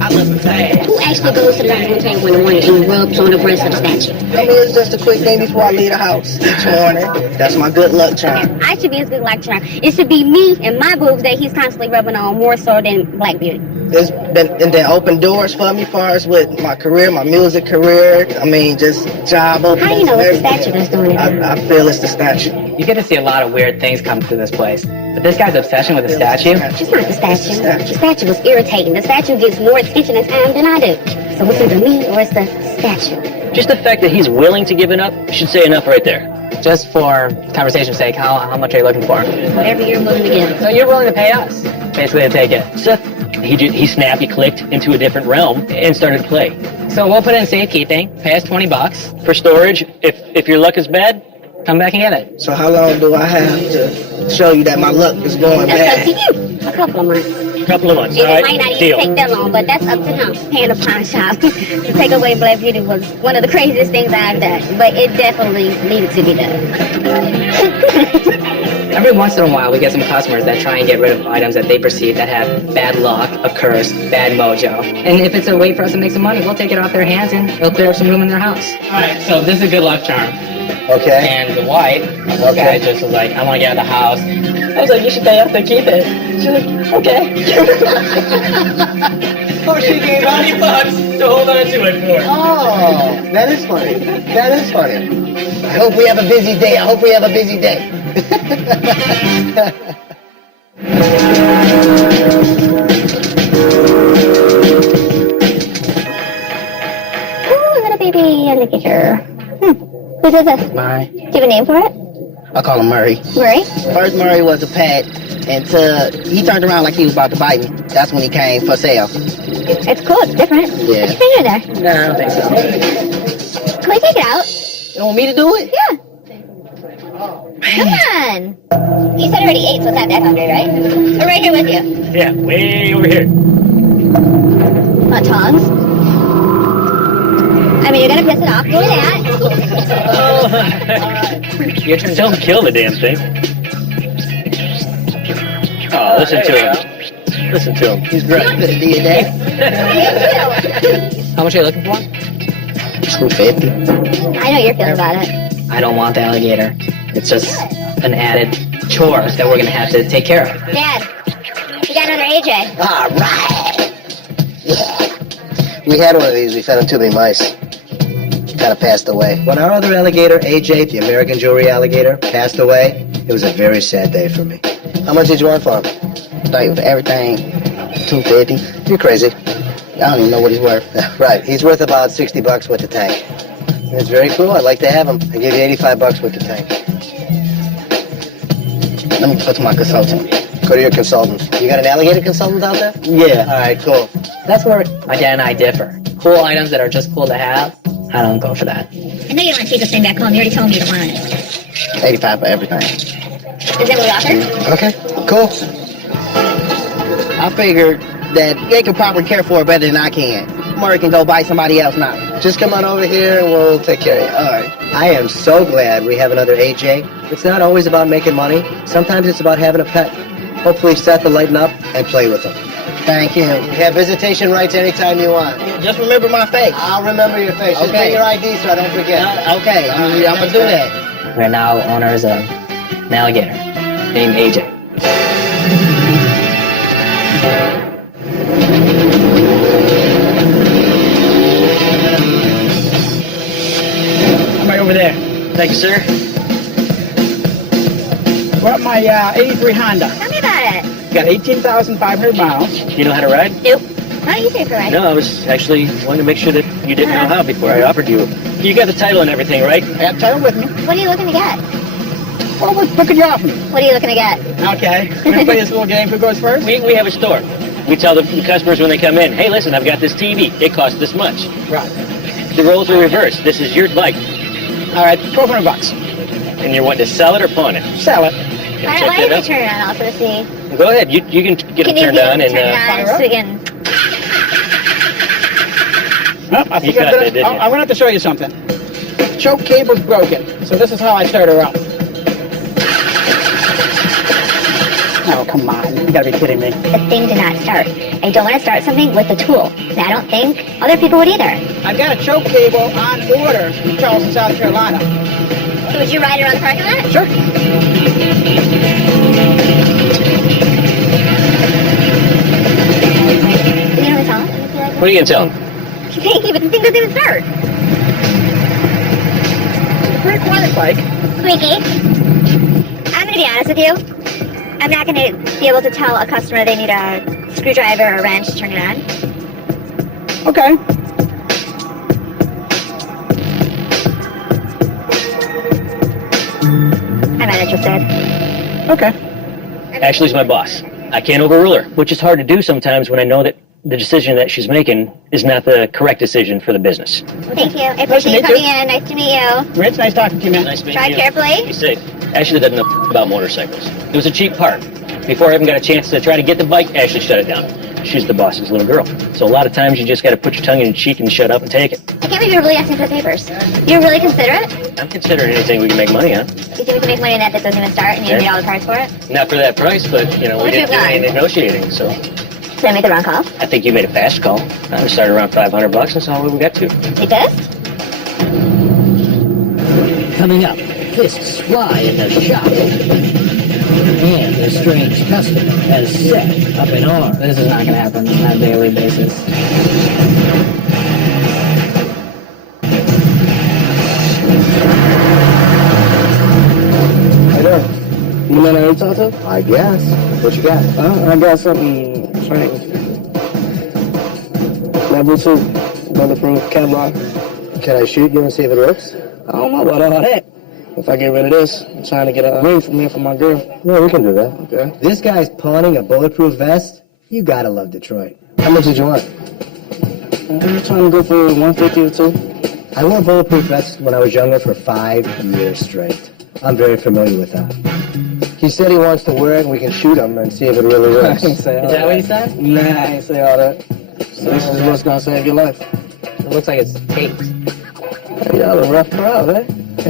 I love it fast. Who actually goes to the bathroom table in the morning and rubs on the breast of the statue? I mean, it's just a quick thing before I leave the house each morning. That's my good luck charm. I should be his good luck charm. It should be me and my boobs that he's constantly rubbing on more so than Black Beauty. It's been and then open doors for me, far as with my career, my music career. I mean, just job openings. How do you know and it's the everything. statue that's doing it? I feel it's the statue. You get to see a lot of weird things come through this place. But this guy's obsession with the statue, It's not the statue. The statue was irritating. The statue gets more attention and time than I do. So it's either me or it's the statue. Just the fact that he's willing to give it up should say enough right there. just for conversation's sake, how much are you looking for? Whatever you're willing to give. So you're willing to pay us, basically, to take it. Seth, he snapped, he clicked into a different realm and started to play. So we'll put it in safekeeping, pay us $20. For storage, if your luck is bad, come back and get it. So how long do I have to show you that my luck is going That's bad? up to you. A couple of months. Couple of months, It all right? might not even Deal. take that long, but that's up to him. Paying a pawn shop to take away Black Beauty was one of the craziest things I've done, but it definitely needed to be done. Every once in a while, we get some customers that try and get rid of items that they perceive that have bad luck, a curse, bad mojo. And if it's a way for us to make some money, we'll take it off their hands and it'll clear up some room in their house. All right, so this is a good luck charm. Okay. And the wife, the guy just was like, I want to get out of the house. I was like, you should pay us to keep it. She's like, okay. Oh, she gave $20 to hold on to it for. Oh, that is funny. That is funny. I hope we have a busy day. I hope we have a busy day. Ooh, little baby alligator. Whose is this? Murray. Do you have a name for it? I call him Murray. Murray? First Murray was a pet until he turned around like he was about to bite me. That's when he came for sale. It's cool, it's different. Yeah. Put your finger there. No, I don't think so. Can we take it out? You want me to do it? Yeah. Come on. You said already ate, so it's not that hungry, right? We're right here with you. Yeah, way over here. Want tongs? I mean, you're gonna piss it off. Do that. Your turn. Don't kill the damn thing. Oh, listen to him. Listen to him. He's great. I could have did that. How much are you looking for? $250. I know your feeling about it. I don't want the alligator. It's just an added chore that we're going to have to take care of. Dad, we got another AJ. All right. Yeah. We had one of these. We fed him too many mice. Kind of passed away. When our other alligator, AJ, the American jewelry alligator, passed away, it was a very sad day for me. How much did you want for him? Like everything, $250. You're crazy. I don't even know what he's worth. Right. He's worth about $60 with the tank. It's very cool. I'd like to have them. I give you $85 with the tank. Let me talk to my consultant. Go to your consultant. You got an alligator consultant out there? Yeah. All right, cool. That's where my dad and I differ. Cool items that are just cool to have, I don't go for that. I know you don't want to take this thing back home. You already told me you don't want it. 85 for everything. Is that what we offer? Okay, cool. I figured that they could probably care for it better than I can. Murray can go buy somebody else now. Just come on over here and we'll take care of you. All right. I am so glad we have another AJ. It's not always about making money. Sometimes it's about having a pet. Hopefully Seth will lighten up and play with them. Thank you. You have visitation rights anytime you want. Just remember my face. I'll remember your face. Just bring your ID so I don't forget. Okay, I'm gonna do that. We're now owners of an alligator named AJ. I'm right over there. Thank you, sir. Brought my 83 Honda. Tell me about it. Got 18,500 miles. You know how to ride? Nope. Why don't you pay for it? No, I was actually wanting to make sure that you didn't know how before I offered you. You got the title and everything, right? I have title with me. What are you looking to get? Well, what could you offer me? What are you looking to get? Okay. We're going to play this little game. Who goes first? We have a store. We tell the customers when they come in, hey, listen, I've got this TV. It costs this much. Right. The roles are reversed. This is your bike. All right, $1,200. And you're wanting to sell it or pawn it? Sell it. Why don't you turn it on also to see? Go ahead. You can get it turned on. Turn it on so we can... No, I think You got that, didn't you? I'm going to have to show you something. Choke cable's broken, so this is how I start her up. Oh, come on. You gotta be kidding me. The thing did not start. I don't want to start something with the tool. And I don't think other people would either. I've got a choke cable on order from Charleston, South Carolina. So would you ride around the parking lot? Sure. You know what to tell him? What are you going to tell them? Thank you, but the thing doesn't even start. Pretty quiet bike. Squeaky. I'm going to be honest with you. I'm not going to be able to tell a customer they need a screwdriver or a wrench to turn it on. Okay. I'm not interested. Okay. Ashley's my boss. I can't overrule her, which is hard to do sometimes when I know that the decision that she's making is not the correct decision for the business. Thank you. I appreciate you coming in. Nice to meet you. Rich, nice talking to you, man. Nice meeting Drive you. carefully. Be safe. Ashley doesn't know about motorcycles. It was a cheap part. Before I even got a chance to try to get the bike, Ashley shut it down. She's the boss's little girl. So a lot of times you just got to put your tongue in your cheek and shut up and take it. I can't believe you're really asking for the papers. You're really considerate? I'm considering anything we can make money on. You think we can make money on that doesn't even start and you need all the parts for it? Not for that price, but, you know, we What's didn't do your any plan? negotiating, so Did I make the wrong call? I think you made a fast call. We started around $500. That's all we got to. You pissed? Coming up, fists fly in the shop. And the strange customer has set up an arm. This is not going to happen on a daily basis. How you doing? You know what I'm talking to? I guess. What you got? I got something strange. My Bluetooth, bulletproof Kevlar. Can I shoot you and see if it works? I don't know about all that. If I get rid of this, I'm trying to get a ring from me for my girl. Yeah, we can do that. Okay. This guy's pawning a bulletproof vest? You gotta love Detroit. How much did you want? I'm trying to go for 150 or 2. I wore bulletproof vests when I was younger for 5 years straight. I'm very familiar with that. He said he wants to wear it and we can shoot him and see if it really works. I ain't say all Is that what you said? Nah, I ain't say all that. So this is what's gonna save your life. It looks like it's taped. Hey, y'all a rough crowd, eh? I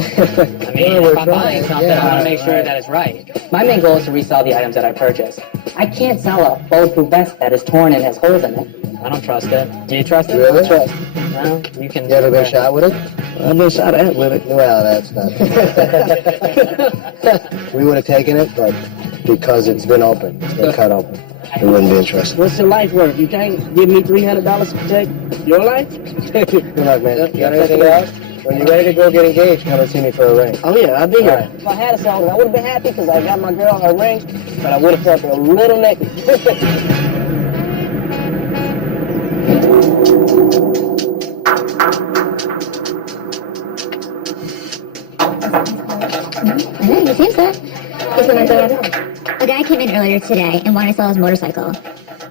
mean, if I'm buying something, I want to make sure that it's right. My main goal is to resell the items that I purchase. I can't sell a bulletproof vest that is torn and has holes in it. I don't trust it. Do you trust it? Really? Trust. No, you can. You ever been shot with it? I've been shot at with it. Well, that's not. We would have taken it, but because it's been open, it's been cut open, we wouldn't be interested. What's your life worth? You can't give me $300 to take your life? Good luck, man. You got anything else? When you're ready to go get engaged, come and see me for a ring. Oh, yeah, I'll be All here. right. If I had a song, I would have been happy because I got my girl her ring, but I would have felt a little naked. I know, you seems that. He's with my daughter. A guy came in earlier today and wanted to sell his motorcycle.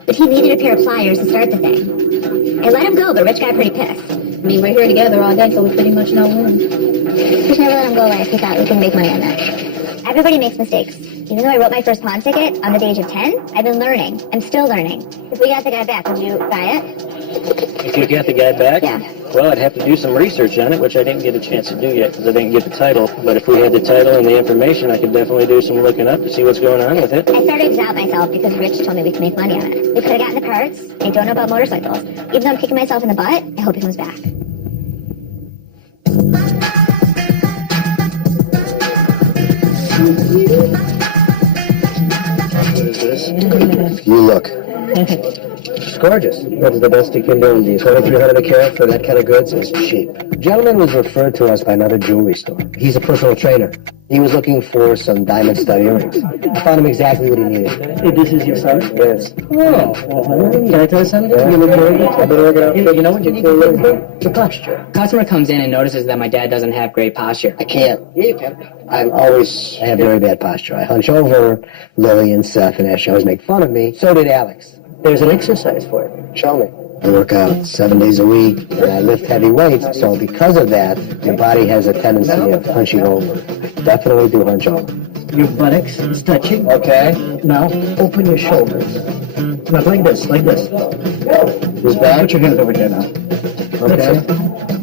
But he needed a pair of pliers to start the thing. I let him go, but Rich got pretty pissed. I mean, we're here together all day, so we pretty much know when. Just never let him go away if we thought we could make money on that. Everybody makes mistakes. Even though I wrote my first pawn ticket on the age of 10, I've been learning. I'm still learning. If we got the guy back, would you buy it? If you get the guy back? Yeah. Well, I'd have to do some research on it, which I didn't get a chance to do yet because I didn't get the title. But if we had the title and the information, I could definitely do some looking up to see what's going on with it. I started to doubt myself because Rich told me we could make money on it. We could have gotten the parts. I don't know about motorcycles. Even though I'm kicking myself in the butt, I hope he comes back. What is this? You look. It's gorgeous. That's the best you can do. And $2,300 a carat for that kind of goods is cheap. The gentleman was referred to us by another jewelry store. He's a personal trainer. He was looking for some diamond stud earrings. I found him exactly what he needed. Hey, this is your son? Yes. Oh, can I tell you something? Yeah. You look very good. I better work it out. You know what you need to do? The posture. Customer comes in and notices that my dad doesn't have great posture. I can't. Yeah, you can. I have very bad posture. I hunch over. Lily and Seth and Ashley always make fun of me. So did Alex. There's an exercise for it. Show me. I work out 7 days a week, and I lift heavy weights, so because of that, your body has a tendency of hunching over. Definitely do hunch over. Your buttocks is touching. Okay. Now, open your shoulders. Now, like this, like this. This back? Put your hands over here now. Okay.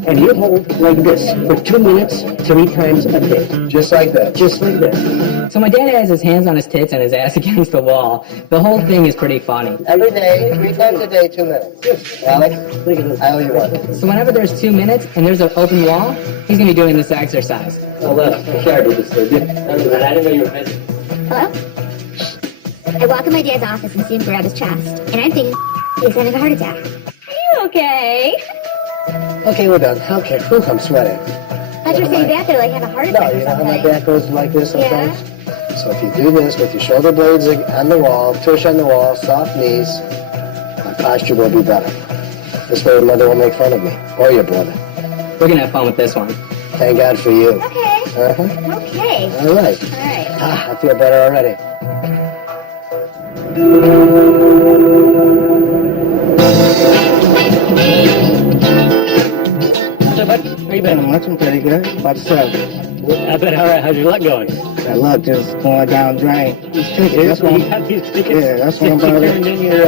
And you hold like this for 2 minutes, 3 times a day. Just like that. Just like this. So my dad has his hands on his tits and his ass against the wall. The whole thing is pretty funny. Every day, 3 times a day, 2 minutes. Alex, I owe you one. So whenever there's 2 minutes and there's an open wall, he's going to be doing this exercise. Oh, well, sorry to disturb you. I didn't know you were busy. Hello? I walk in my dad's office and see him grab his chest, and I'm thinking he's having a heart attack. Are you okay? Okay, we're done. Okay, whew, I'm sweating. I thought you were saying back there like have a heart No, attack you or know how my something. back goes like this Yeah. sometimes? So if you do this with your shoulder blades on the wall, tush on the wall, soft knees, my posture will be better. This way your mother won't make fun of me, or your brother. We're going to have fun with this one. Thank God for you. Okay. Uh-huh. Okay. All right. All right. I feel better already. So, bud, how you been? I'm pretty good. About yourself? I bet, all right. How's your luck going? That luck just going down drain. These tickets, that's what You got these tickets? Yeah, that's what I'm You about turned in your,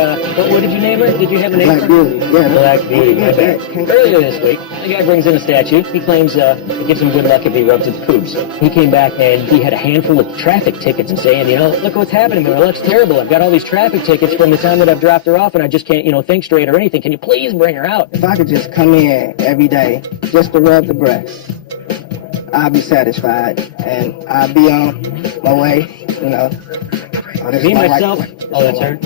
what did you name it? Did you have a name Black for it? Beauty. Yeah. Black Beauty, my bad. Yeah. Earlier this week, a guy brings in a statue. He claims it gives him good luck if he rubs its poops. He came back and he had a handful of traffic tickets and saying, look what's happening to me. My luck's terrible. I've got all these traffic tickets from the time that I've dropped her off and I just can't, think straight or anything. Can you please bring her out? If I could just come in every day just to rub the breast, I'll be satisfied and I'll be on my way, Me, myself. Oh, that's her?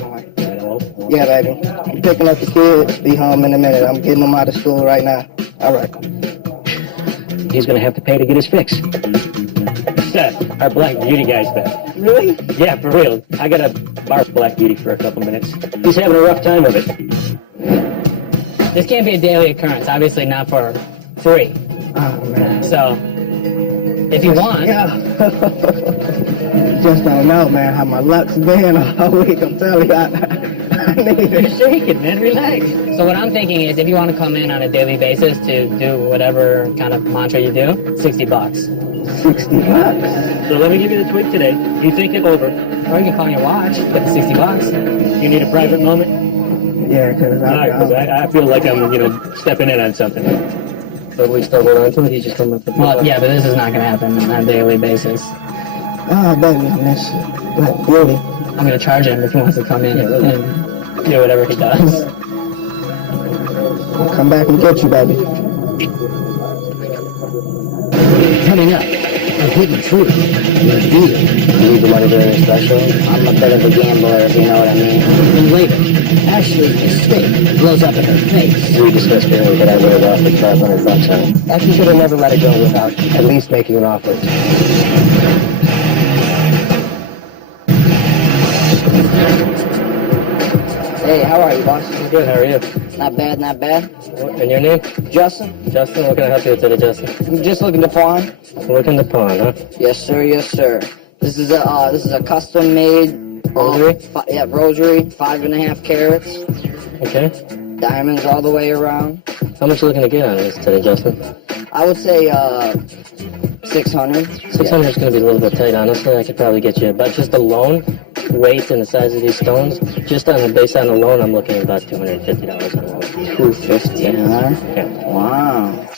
Yeah, baby. I'm picking up the kids. Be home in a minute. I'm getting them out of school right now. All right. He's going to have to pay to get his fix. Seth, our Black Beauty guy's back. Really? Yeah, for real. I got to barf Black Beauty for a couple minutes. He's having a rough time of it. This can't be a daily occurrence, obviously not for free. Oh, man. So, if you want... Yeah. Just don't know, man, how my luck's been all week. I'm telling you, I need You're it. shaking, man. Relax. So what I'm thinking is if you want to come in on a daily basis to do whatever kind of mantra you do, $60. $60. So let me give you the tweak today. You think it over. Or you can call your watch, get the $60. You need a private moment? Yeah, because I feel like I'm, stepping in on something. But we still hold on to it. He's just coming up with Well, yeah, but this is not going to happen on a daily basis. oh, baby, miss Black Beauty. I'm going to charge him if he wants to come in and do whatever he does. I'll come back and get you, baby. Coming up, a hidden truth, revealed. You need the money for anything special? I'm a bit of a gambler, if you know what I mean. And later, Ashley's mistake blows up in her face. We discussed earlier that I would have offered $500 on it. Actually, should have never let it go without at least making an offer. Hey, how are you, boss? Good, how are you? Not bad, not bad. And your name? Justin? Justin, what can I help you with today, Justin? I'm just looking to pawn. Looking to pawn, huh? Yes, sir. Yes, sir. This is a custom-made Rosary? Rosary, 5.5 carats, Okay. diamonds all the way around. How much are you looking to get on this today, Justin? I would say 600. 600 is going to be a little bit tight, honestly. I could probably get you about just the loan, weight and the size of these stones. Just on the based on the loan, I'm looking at about $250 on the loan. $250, huh? Yeah. Wow.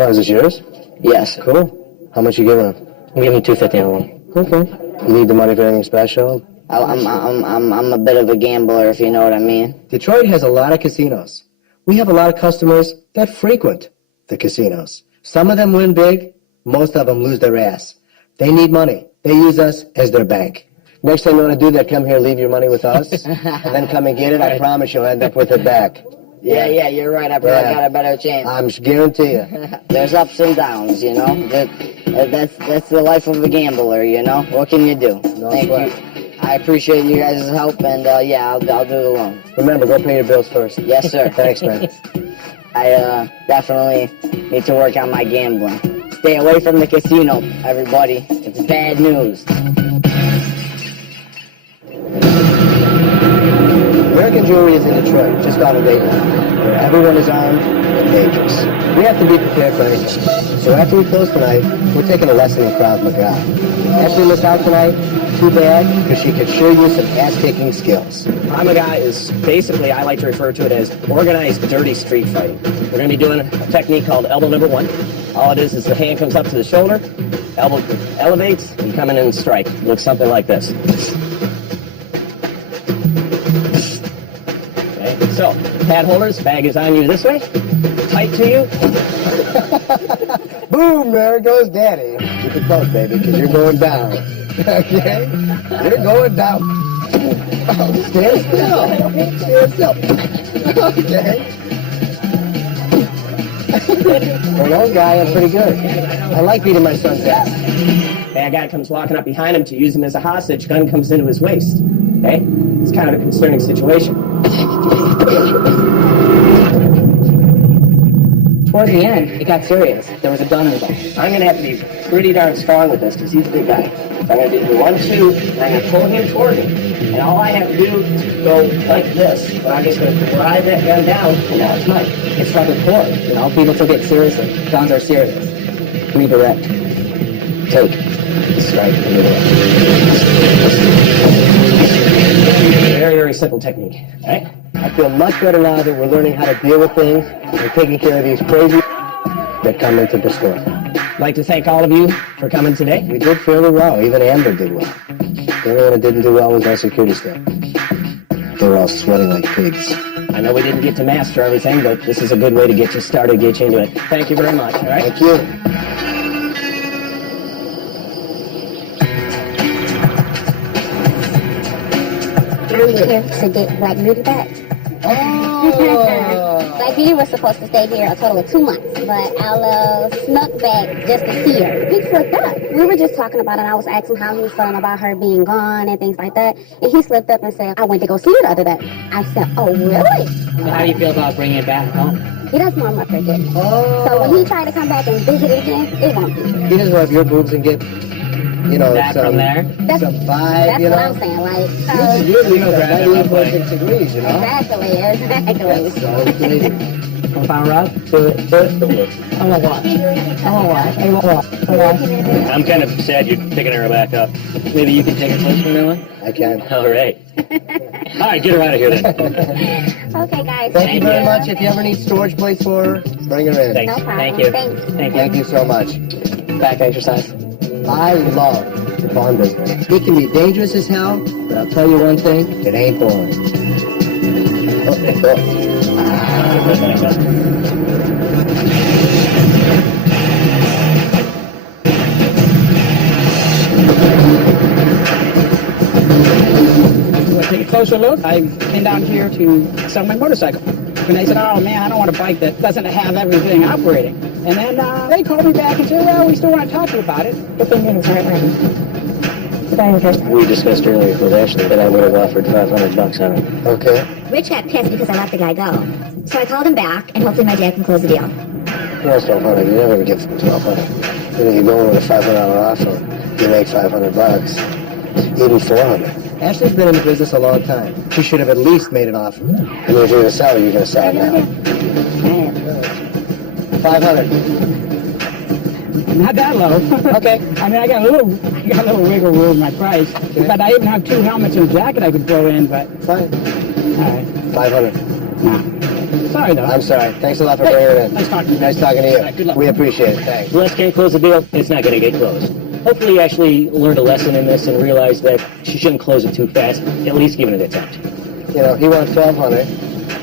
Oh, is this yours? Yes. Cool. How much you giving him? I'm giving you $250 on the loan. Okay. You need the money for anything special? I'm a bit of a gambler, if you know what I mean. Detroit has a lot of casinos. We have a lot of customers that frequent the casinos. Some of them win big. Most of them lose their ass. They need money. They use us as their bank. Next time you want to do that, come here, leave your money with us, and then come and get it. I promise you'll end up with it back. Yeah, you're right. I probably got a better chance. I'm guarantee you. There's ups and downs, you know. That's the life of a gambler, you know. What can you do? Thank you. I appreciate you guys' help, and I'll do the loan. Remember, go pay your bills first. Yes, sir. Thanks, man. I definitely need to work on my gambling. Stay away from the casino, everybody. It's bad news. American Jewelry is in Detroit, just out of Dayton, where everyone is armed and dangerous. We have to be prepared for anything. So after we close tonight, we're taking a lesson in Krav Maga. Ashley missed out tonight. Too bad, because she could sure use some ass-kicking skills. Krav Maga is basically, I like to refer to it as organized dirty street fighting. We're going to be doing a technique called elbow number 1. All it is the hand comes up to the shoulder, elbow elevates, and you come in and strike. It looks something like this. Okay, so, pad holders, bag is on you this way, tight to you. Boom, there goes Daddy. Keep it close, baby, because you're going down. Okay? You're going down. Oh, stand still. Stand still. Okay. For an old guy, I'm pretty good. I like beating my son's ass. Bad guy comes walking up behind him to use him as a hostage. Gun comes into his waist. Okay? It's kind of a concerning situation. Toward the end, it got serious. There was a gun involved. I'm going to have to be pretty darn strong with this because he's a big guy. So I'm going to do 1, 2, and I'm going to pull him toward me. And all I have to do is go like this. But I'm just going to drive that gun down, and now it's mine. It's struck a chord. You know, people took it seriously. Guns are serious. Redirect. Take. Strike. Redirect. Very, very simple technique. All right? I feel much better now that we're learning how to deal with things and taking care of these crazy that come into the store. I'd like to thank all of you for coming today. We did fairly well. Even Amber did well. The only one that didn't do well was our security staff. They were all sweating like pigs. I know we didn't get to master everything, but this is a good way to get you started, get you into it. Thank you very much, all right? Thank you. I'm here to get Black Beauty back. Black Beauty was supposed to stay here a total of 2 months, but I snuck back just to see her. He slipped up. We were just talking about it, and I was asking how he was feeling about her being gone and things like that, and he slipped up and said, I went to go see her the other day. I said, oh, really? So how do you feel about bringing it back home? He doesn't want my forgiveness. So when he tried to come back and visit it again, it won't be. He doesn't have your boobs and get, you know, That from there? some vibe, That's you what know? I'm saying, like, You're leaving at 98.6 degrees, you know? exactly. That's so crazy. Come on, Rob. Do it. Do it. I won't watch. I won't watch. I won't watch. I'm kind of sad you're picking her back up. Maybe you can take a place from now on? I can. All right. All right, get her out of here then. Okay, guys. Thank you very much. If you ever need storage place for her, bring her in. Thanks. No problem. Thank you. Thanks. Thank you so much. Back exercise. I love the pawn business. It can be dangerous as hell, but I'll tell you one thing, it ain't boring. To take a closer look, I came down here to sell my motorcycle. And they said, oh man, I don't want a bike that doesn't have everything operating. And then they called me back and said, well, we still want to talk to you about it, but the minutes aren't ready. We discussed earlier with Ashley that I would have offered $500 on it. Okay. Rich got pissed because I let the guy go. So I called him back, and hopefully my dad can close the deal. Well, it's 1200. You never would give them 1200. You know, you go in with a $500 offer, you make $500, even 400. Ashley's been in the business a long time. She should have at least made an offer. I mean, if you're going to sell it, you're going to sell it now. 500. Not that low. Okay. I mean, I got a little wiggle room in my price, but I even have 2 helmets and a jacket I could throw in. But fine. All right. 500. Nah. Sorry though. I'm sorry. Thanks a lot for bringing it in. Nice talking to you. Nice talking to you. Right, good luck. We appreciate it. Thanks. Les can't close the deal. It's not going to get closed. Hopefully, Ashley learned a lesson in this and realized that she shouldn't close it too fast. At least give it an attempt. You know, he wants 1200.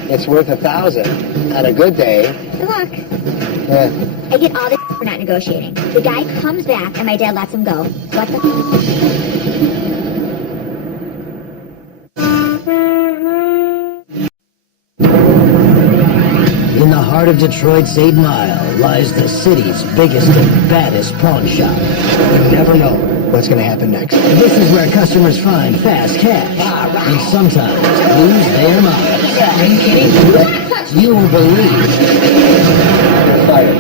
It's worth 1,000 on a good day. Good luck. Yeah. I get all this for not negotiating. The guy comes back, and my dad lets him go. What the... In the heart of Detroit's 8 Mile lies the city's biggest and baddest pawn shop. You never know what's going to happen next. This is where customers find fast cash and sometimes lose their minds. You won't believe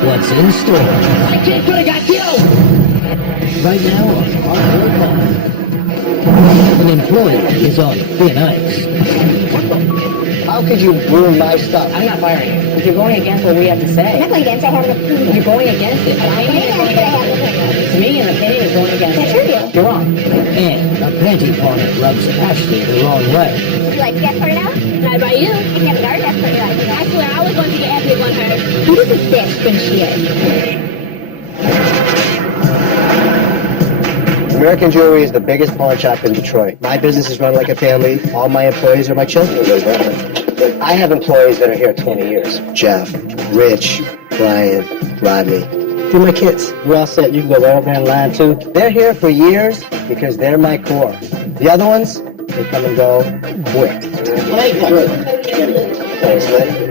what's in store. My kid could have got killed. Right now on Hardcore Pawn, an employee is on thin ice. How could you ruin my stuff? I'm not firing you. If you're going against what we have to say, I'm not going against. I have an opinion. you're going against it. I'm going against it. I have an opinion. To me, an opinion is going against That's it. your view. You're wrong. And a panty pawner rubs Ashley the wrong way. Would you like to get sorted out? Not by you. I can't guard. That's what you like to do. I swear, I was going to get happy on her. Who does this bitch think she is? American Jewelry is the biggest pawn shop in Detroit. My business is run like a family. All my employees are my children. I have employees that are here 20 years. Jeff, Rich, Brian, Rodney. They're my kids. We're all set. You can go right over there in line, too. They're here for years because they're my core. The other ones, they come and go quick. Thanks, Lynn.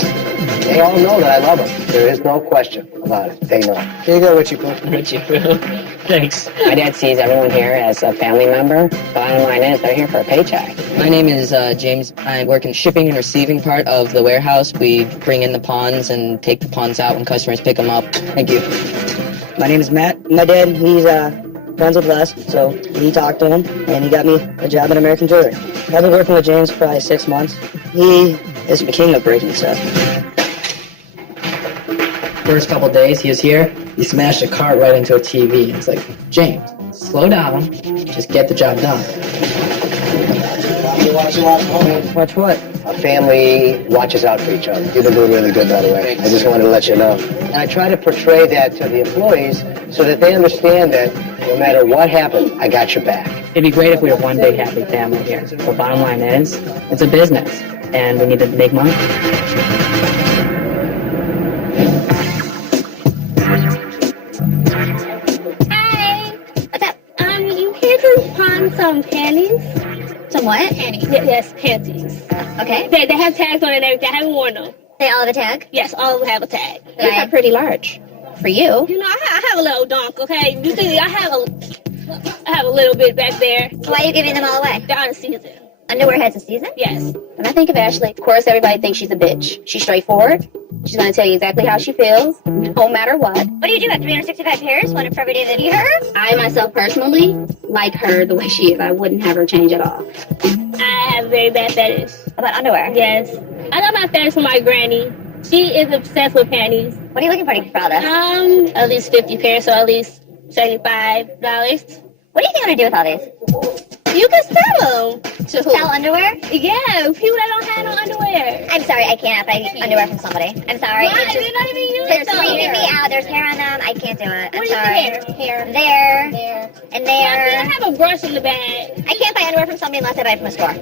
They all know that I love them. There is no question about it. They know. Here you go, Richie Poo. Richie Poo. Thanks. My dad sees everyone here as a family member. Bottom line is, they're here for a paycheck. My name is James. I work in shipping and receiving part of the warehouse. We bring in the pawns and take the pawns out when customers pick them up. Thank you. My name is Matt. My dad, he's friends with Les, so he talked to him, and he got me a job at American Jewelry. I've been working with James for probably 6 months. He is the king of breaking stuff. First couple days he was here, he smashed a cart right into a TV. It's like, James, slow down, just get the job done. Watch what? A family watches out for each other. You've been doing really good, by the way. I just wanted to let you know. And I try to portray that to the employees so that they understand that no matter what happens, I got your back. It'd be great if we were one big happy family here. But bottom line is, it's a business, and we need to make money. You here to pawn some panties? Some what? Panties. Yes, panties. Okay. They have tags on it and everything. I haven't worn them. They all have a tag? Yes, all of them have a tag. These are pretty large. For you. You know, I have a little donk, okay? You see, I have a little bit back there. Why are you giving them all away? They're on season. Underwear has a season? Yes. When I think of Ashley, of course everybody thinks she's a bitch. She's straightforward. She's going to tell you exactly how she feels, no matter what. What do you do? Have 365 pairs? Want to every day to her? I myself personally like her the way she is. I wouldn't have her change at all. I have a very bad fetish. About underwear? Yes. I got my fetish from my granny. She is obsessed with panties. What are you looking for, Father? At least 50 pairs, so at least $75. What do you think I'm going to do with all these? You can sell them. To who? Sell underwear? Yeah, people that don't have no underwear. I'm sorry, I can't buy underwear from somebody. I'm sorry. Why? They're not even used. They're creeping me out. There's hair on them. I can't do it. I'm sorry. Hair. There. And there. I have a brush in the bag. I can't buy underwear from somebody unless I buy it from a store.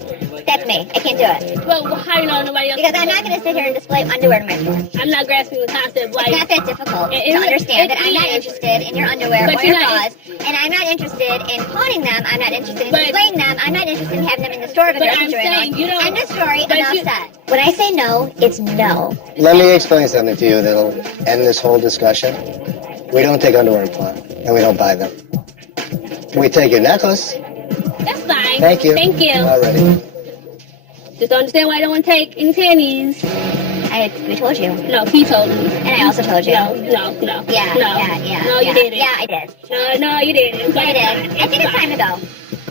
That's me. I can't do it. Well, how do you know nobody else? Because I'm not going to sit here and display underwear in my store. I'm not grasping the concept. Like, it's not that difficult to understand that I'm not interested in your underwear or your bras, and I'm not interested in pawning them. I'm not interested in displaying them. I'm not interested in having them in the store with a refrigerator. End of story. Enough said. When I say no, it's no. Let me explain something to you that'll end this whole discussion. We don't take underwear in pawn, and we don't buy them. We take your necklace, That's fine. Thank you. Thank you. Alrighty. Just don't understand why I don't want to take any pennies. We told you. No, he told me. And I also told you. No. Yeah, No. yeah. No, you didn't. Yeah, I did. No, you didn't. Yeah, I did. I think it's time to go.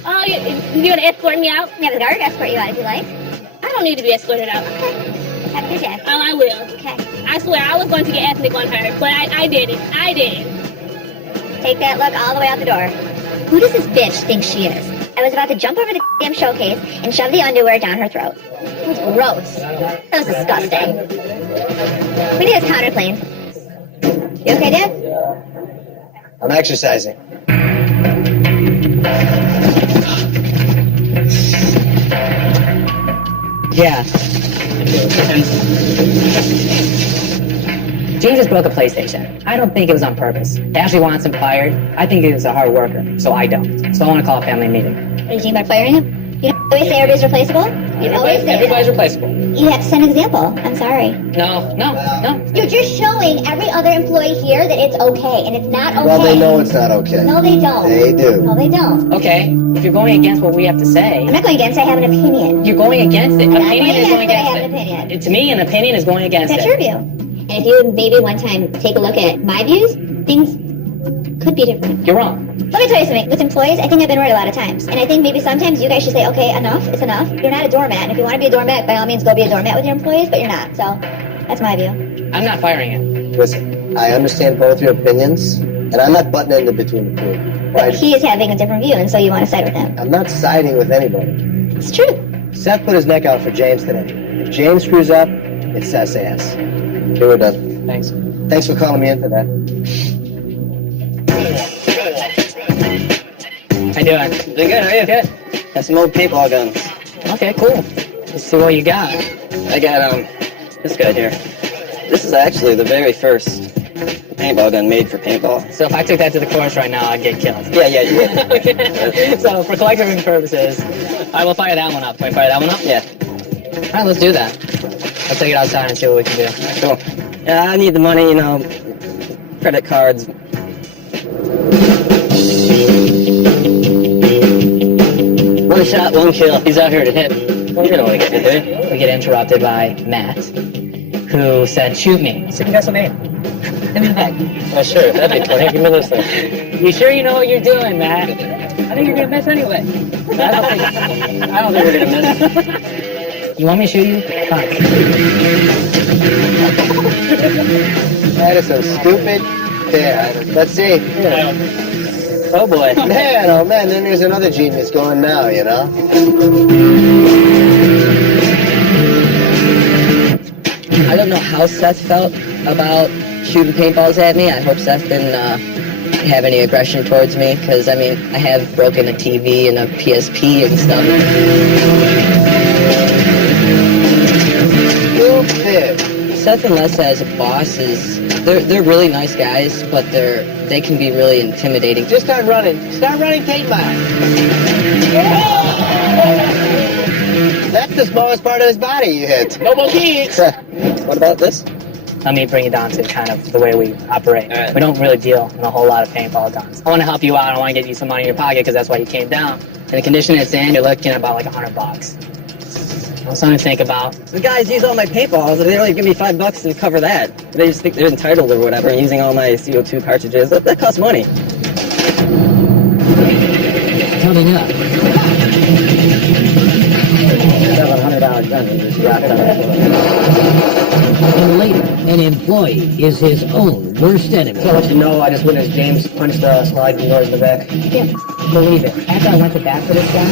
Oh, you're gonna escort me out? Yeah, the guard will escort you out if you like. I don't need to be escorted out. Okay. Have a good day. Oh, I will. Okay. I swear, I was going to get ethnic on her, but I didn't. I didn't. Take that look all the way out the door. Who does this bitch think she is? I was about to jump over the damn showcase and shove the underwear down her throat. It was gross. That was disgusting. We need his counterplane. You okay, Dad? I'm exercising. Yeah. James just broke a PlayStation. I don't think it was on purpose. Ashley wants him fired. I think he was a hard worker, so I don't. So I want to call a family meeting. What do you think about firing him? You always say everybody's replaceable? You always say Everybody's that. replaceable. You have to set an example. I'm sorry. No. You're just showing every other employee here that it's okay, and it's not okay. Well, they know it's not okay. No, they don't. They do. No, they don't. Okay, if you're going against what we have to say... I'm not going against it. I have an opinion. You're going against it. I'm not Opinion is going I against have an it. opinion. To me, an opinion is going against That's it. your view. And if you maybe one time take a look at my views, things could be different. You're wrong. Let me tell you something. With employees, I think I've been right a lot of times. And I think maybe sometimes you guys should say, okay, enough. It's enough. You're not a doormat. And if you want to be a doormat, by all means, go be a doormat with your employees, but you're not. So that's my view. I'm not firing him. Listen, I understand both your opinions, and I'm not butting into between the two. But he is having a different view, and so you want to side with him. I'm not siding with anybody. It's true. Seth put his neck out for James today. If James screws up, it's Seth's ass. Okay, we're done. Thanks. Thanks for calling me in for that. How you doing? Doing good, how are you? Good. Got some old paintball guns. Okay, cool. Let's see what you got. I got, this guy here. This is actually the very first paintball gun made for paintball. So if I took that to the course right now, I'd get killed. Yeah, you would. Okay. So for collecting purposes, I will fire that one up. Can we fire that one up? Yeah. All right, let's do that. Let's take it outside and see what we can do. Cool. Yeah, I need the money, credit cards. One shot, one kill. He's out here to hit. Well, you know what we get to do. We get interrupted by Matt, who said, shoot me. So you got some aim. Give me the bag. Oh, sure. That'd be funny. Give me this thing. You sure you know what you're doing, Matt? I think you're going to miss anyway. I don't think we're going to miss. You want me to shoot you? Fine. That is so stupid. Yeah, let's see. Yeah. Oh, boy. Man, oh man, then there's another genius going now, you know? I don't know how Seth felt about shooting paintballs at me. I hope Seth didn't have any aggression towards me, because, I mean, I have broken a TV and a PSP and stuff. Stupid. Seth and Les as bosses, they're really nice guys, but they can be really intimidating. Just start running. Start running 10 miles. That's the smallest part of his body you hit. No more kids. What about this? Let me bring it down to kind of the way we operate. All right. We don't really deal in a whole lot of paintball guns. I want to help you out. I want to get you some money in your pocket because that's why you came down. And the condition it's in, you're looking at about like $100. Something to think about. The guys use all my paintballs, and they only give me $5 to cover that. They just think they're entitled or whatever, and using all my CO2 cartridges. That costs money. Coming up, $700 gun he just dropped on that. and later, an employee is his own worst enemy. So I'll let you know, I just witnessed James punch the sliding doors in the back. I can't believe it. After I went to bat for this guy.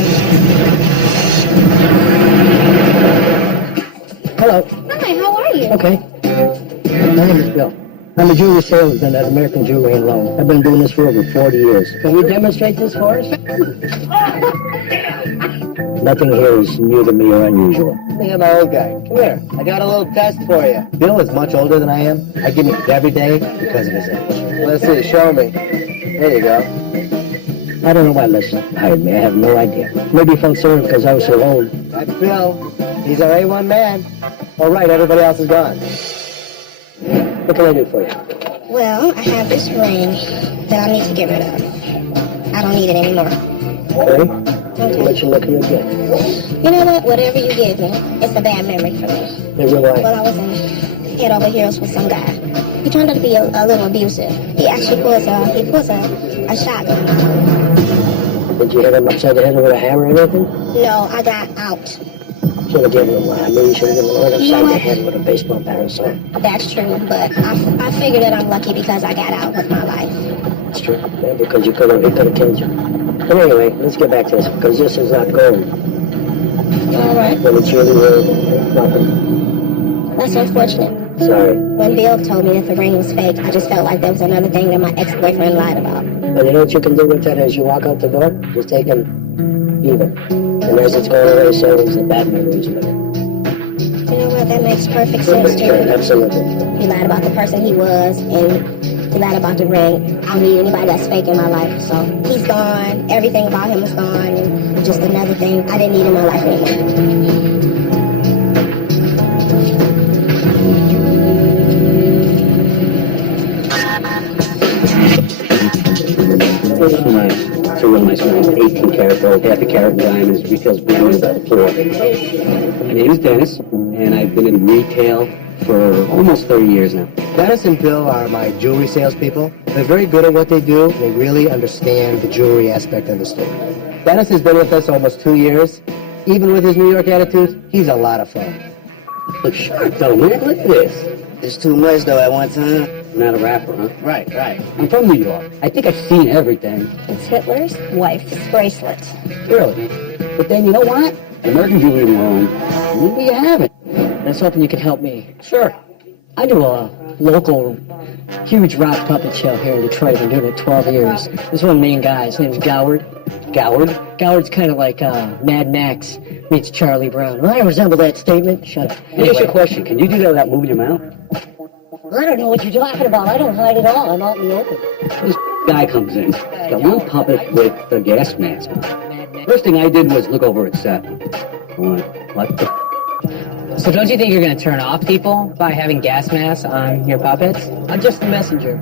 Hello. Hi, how are you? Okay. My name is Bill. I'm a jewelry salesman at American Jewelry and Loan. I've been doing this for over 40 years. Can you demonstrate this for us? Nothing here is new to me or unusual. Hey, I'm my old guy. Come here. I got a little test for you. Bill is much older than I am. I give him every day because of his age. Let's see. Show me. There you go. I don't know why Les hired me. I have no idea. Maybe he felt sorry because I was so old. That's Bill. He's our A1 man. All right, everybody else is gone. What can I do for you? Well, I have this ring that I need to get rid of. I don't need it anymore. Ready? I'll let you look at your gift. You know what? Whatever you give me, it's a bad memory for me. In real life. Well, I was in head over heels with some guy. He turned out to be a little abusive. He actually pulls a shotgun. Did you hit him upside the head with a hammer or anything? No, I got out. Should have given him one. I knew you should have given him one upside the head with a baseball bat or something. That's true, but I figured that I'm lucky because I got out with my life. That's true. Yeah, because he could have killed you. But anyway, let's get back to this, because this is not gold. All right. But it's really worth nothing. That's unfortunate. Sorry. When Bill told me that the ring was fake, I just felt like there was another thing that my ex-boyfriend lied about. And you know what you can do with that as you walk out the door? Just take him even. And as it's going away, so is the bad memories with it. You know what? That makes perfect sense to me. Absolutely. He lied about the person he was, and he lied about the ring. I don't need anybody that's fake in my life. So he's gone. Everything about him is gone. And just another thing I didn't need in my life anymore. Nice. So one of my sons, 18 karat gold, half a carat diamonds, retails brand new by the floor. My name is Dennis, and I've been in retail for almost 30 years now. Dennis and Bill are my jewelry salespeople. They're very good at what they do. They really understand the jewelry aspect of the store. Dennis has been with us almost 2 years. Even with his New York attitude, he's a lot of fun. Look sharp though, man. Look at this. It's too much though at one time. Not a rapper, huh? Right. I'm from New York. I think I've seen everything. It's Hitler's wife's bracelet. Really? But then, you know what? American jewelry in Rome. Maybe you have it. I was hoping you could help me. Sure. I do a local huge rock puppet show here in Detroit. I've been doing it 12 years. There's one main guy. His name's Goward. Goward? Goward's kind of like Mad Max meets Charlie Brown. Well, I resemble that statement. Shut up. Let me ask you a question. Can you do that without moving your mouth? I don't know what you're talking about. I don't hide at all. I'm out in the open. This guy comes in. He's got one puppet with a gas mask. First thing I did was look over at Seth. What the? So don't you think you're going to turn off people by having gas masks on your puppets? I'm just the messenger.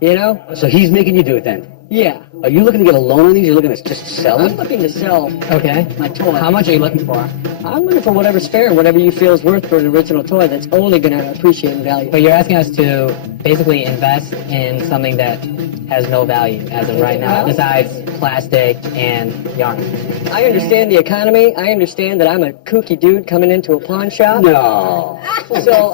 You know? So he's making you do it then? Yeah. Are you looking to get a loan on these? You're looking to just sell I'm them? looking to sell Okay. my toy. How much are you looking for? I'm looking for whatever's fair, whatever you feel is worth for an original toy that's only going to appreciate in value. But you're asking us to basically invest in something that has no value as of right now, besides plastic and yarn. I understand the economy. I understand that I'm a kooky dude coming into a pawn shop. No. So,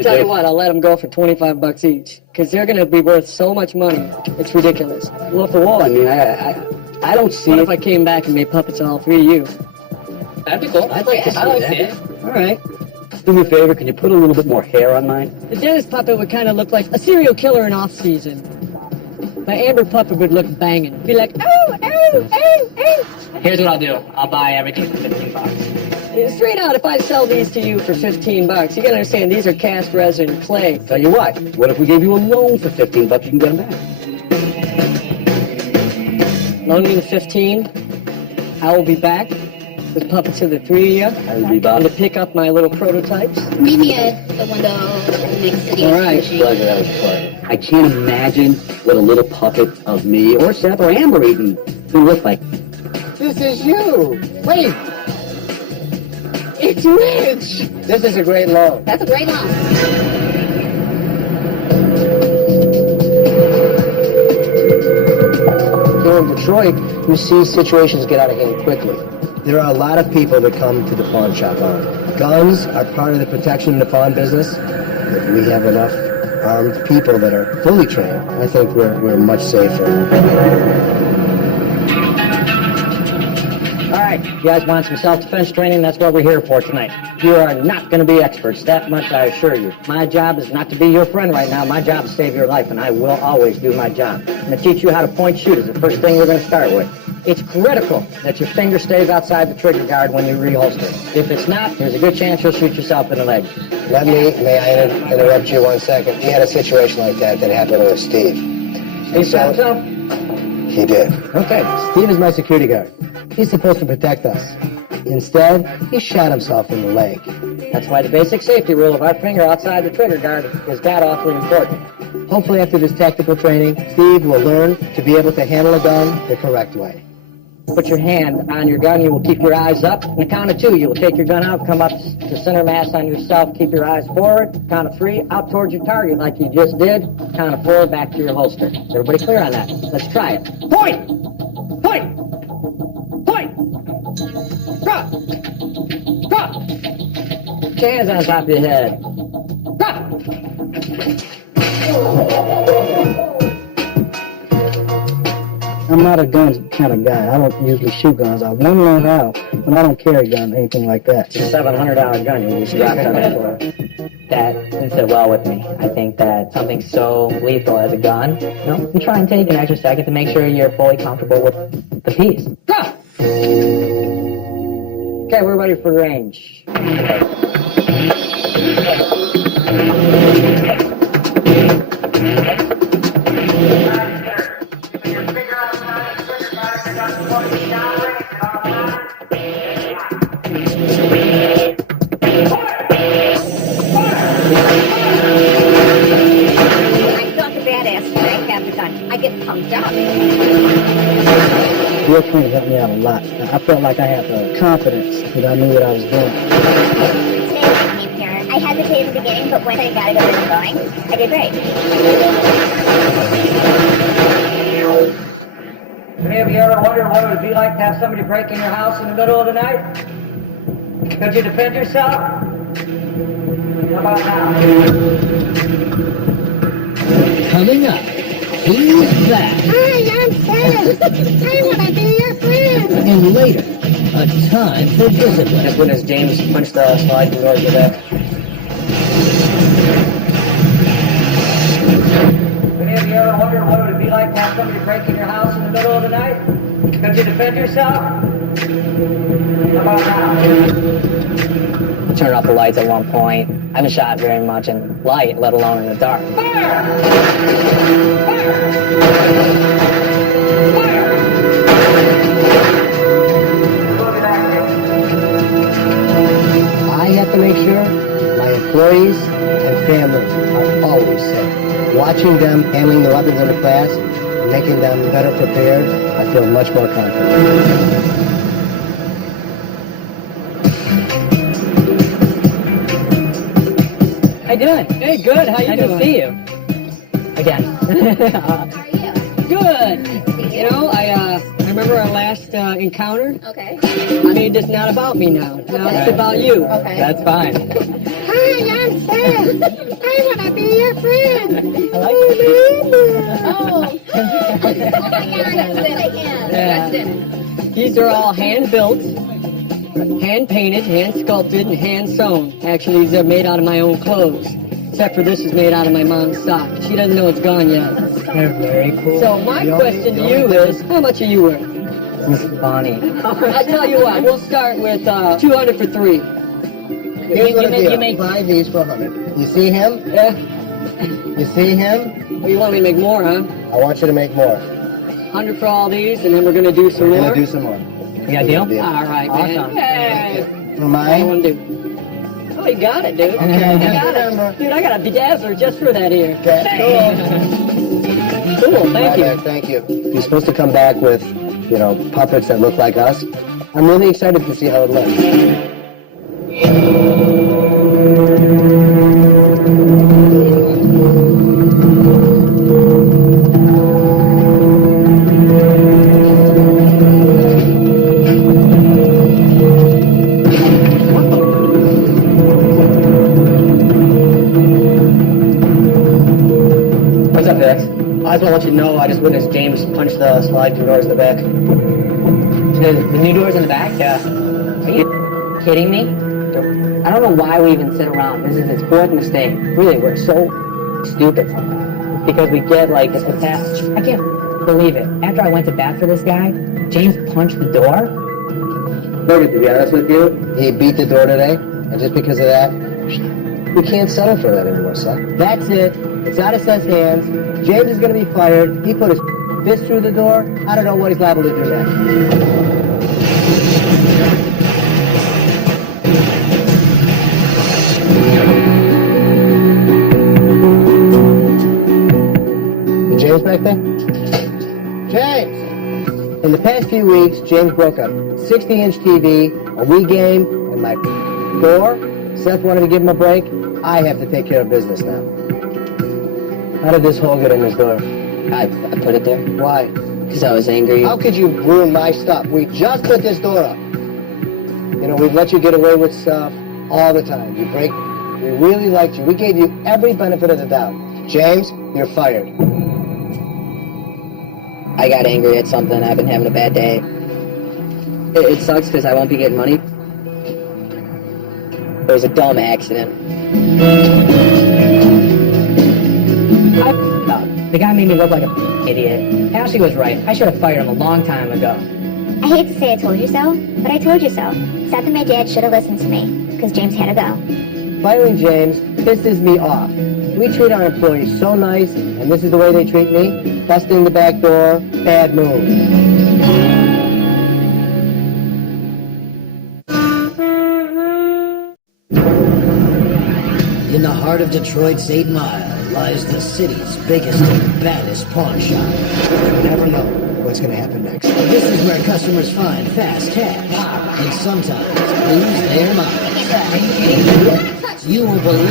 tell you what, I'll let them go for $25 each. Because they're going to be worth so much money. It's ridiculous. Well, for all, I mean, I don't see What it. if I came back and made puppets of all three of you? That'd be cool. I'd like to see I like that. it. All right. Do me a favor, can you put a little bit more hair on mine? The Dennis puppet would kind of look like a serial killer in off-season. My Amber puppet would look banging. Be like, oh, oh, oh, oh. Here's what I'll do. I'll buy everything for $15. Straight out, if I sell these to you for $15, you gotta understand, these are cast resin clay. Tell you what if we gave you a loan for $15? You can get them back. Loan me the 15. I will be back with puppets of the three of you. I will be back. And to pick up my little prototypes. Meet me at the window next to the All right. Pleasure, that was a pleasure. I can't imagine what a little puppet of me or Seth or Amber even would look like. This is you. Wait! It's Rich! This is a great loan. That's a great loan. Here in Detroit, you see situations get out of hand quickly. There are a lot of people that come to the pawn shop armed. Guns are part of the protection in the pawn business. If we have enough armed people that are fully trained, I think we're much safer. All right, you guys want some self-defense training? That's what we're here for tonight. You are not going to be experts, that much I assure you. My job is not to be your friend right now. My job is to save your life, and I will always do my job. I'm going to teach you how to point shoot is the first thing we're going to start with. It's critical that your finger stays outside the trigger guard when you reholster. If it's not, there's a good chance you'll shoot yourself in the leg. May I interrupt you 1 second? We had a situation like that happened with Steve. Steve so? He did. Okay, Steve is my security guard. He's supposed to protect us. Instead, he shot himself in the leg. That's why the basic safety rule of our finger outside the trigger guard is that awfully important. Hopefully after this tactical training, Steve will learn to be able to handle a gun the correct way. Put your hand on your gun. You will keep your eyes up. On the count of 2, you will take your gun out, come up to center mass on yourself. Keep your eyes forward. Count of 3, out towards your target like you just did. Count of 4, back to your holster. Is everybody clear on that? Let's try it. Point! Point! Point! Drop! Drop! Put your hands on top of your head. Drop! I'm not a guns kind of guy. I don't usually shoot guns. I want to learn how, but I don't carry guns, anything like that. It's a $700 gun you just dropped on the floor. That didn't sit well with me. I think that something so lethal as a gun, you try and take an extra second to make sure you're fully comfortable with the piece. Go! Okay, we're ready for range. I get pumped up. Your training helped me out a lot. I felt like I had the confidence that I knew what I was doing. Today when I came here, I hesitated in the beginning, but when I got it over and going, I did great. Have you ever wondered what it would be like to have somebody break in your house in the middle of the night? Could you defend yourself? How about now? Coming up, he's back. Hi, I'm Sam. I want to be your friend. And later, a time for discipline. That's when as James punched the sliding door to that. Have you ever wondered what it would be like to have somebody break in your house in the middle of the night? Could you defend yourself? How about now? Turned off the lights at one point. I haven't shot very much in light, let alone in the dark. Fire! Fire! Fire! I have to make sure my employees and family are always safe. Watching them handling the weapons in the class, making them better prepared, I feel much more confident. How you doing? Hey, good. How you Nice doing? to see you. Again. How are you? Good. You know, I remember our last encounter. Okay. I mean, it's not about me now. Now it's about you. Okay. That's fine. Hi, I'm Sam. I want to be your friend. I like it. Oh. Oh my God, that's it. That's it. These are all hand-built, hand-painted, hand-sculpted, and hand-sewn. Actually, these are made out of my own clothes. Except for this is made out of my mom's sock. She doesn't know it's gone yet. They're very cool. So my question to you is, how much are you worth? This is funny. I tell you what, we'll start with 200 for 3. Here's what I you do. make- Buy these for 100. You see him? Yeah? You see him? Well, you want me to make more, huh? I want you to make more. 100 for all these, and then we're going to do some We're more? gonna do some more. You got a deal? All right, man. Awesome. Hey. For I mine? want to do. Oh, you got it, dude. Okay, I just got remember. it. Dude, I got a bedazzler just for that here. Okay, Cool, thank you. Thank you. You're supposed to come back with, puppets that look like us. I'm really excited to see how it looks. What's up, Dex? I just want to let you know I just witnessed James punch the sliding doors in the back. The new doors in the back? Yeah. Are you kidding me? I don't know why we even sit around. This is his 4th mistake. Really, we're so stupid. Because we get like this attached. I can't believe it. After I went to bat for this guy, James punched the door. Look, to be honest with you, he beat the door today, and just because of that, we can't settle for that anymore, son. That's it. It's out of Seth's hands. James is going to be fired. He put his fist through the door. I don't know what he's liable to do next. Is James back there? James! In the past few weeks, James broke a 60-inch TV, a Wii game, and my door. Seth wanted to give him a break. I have to take care of business now. How did this hole get in his door? I put it there. Why? Because I was angry. How could you ruin my stuff? We just put this door up. You know, we've let you get away with stuff all the time. We really liked you. We gave you every benefit of the doubt. James, you're fired. I got angry at something. I've been having a bad day. It sucks because I won't be getting money. It was a dumb accident. The guy made me look like a idiot. Ashley was right. I should have fired him a long time ago. I hate to say I told you so, but I told you so. Seth and my dad should have listened to me, because James had to go. Firing James pisses me off. We treat our employees so nice, and this is the way they treat me? Busting the back door, bad move. In the heart of Detroit's 8 Mile lies the city's biggest and baddest pawn shop. You never know what's going to happen next. This is where customers find fast cash and sometimes lose their minds. You won't believe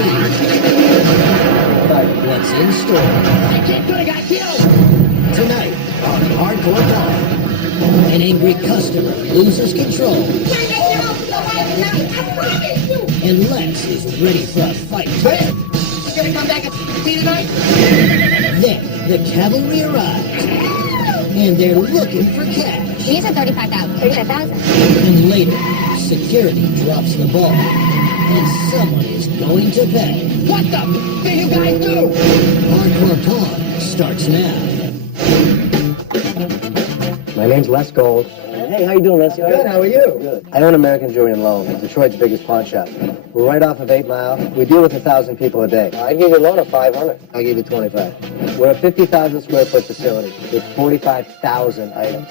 what's in store. My kid could have got killed. Tonight on Hardcore Pawn, an angry customer loses control. And Lex is ready for a fight. You gonna come back and see tonight? Then the cavalry arrives, and they're looking for cash. These are 35,000. 35,000. And later, security drops the ball, and someone is going to pay. What the did you guys do? Hardcore Pawn starts now. My name's Les Gold. Hey, how you doing, Les? Good, how are you? Good. I own American Jewelry and Loan, Detroit's biggest pawn shop. We're right off of 8 Mile. We deal with 1,000 people a day. I'd give you a loan of 500. I'll give you 25. We're a 50,000 square foot facility with 45,000 items.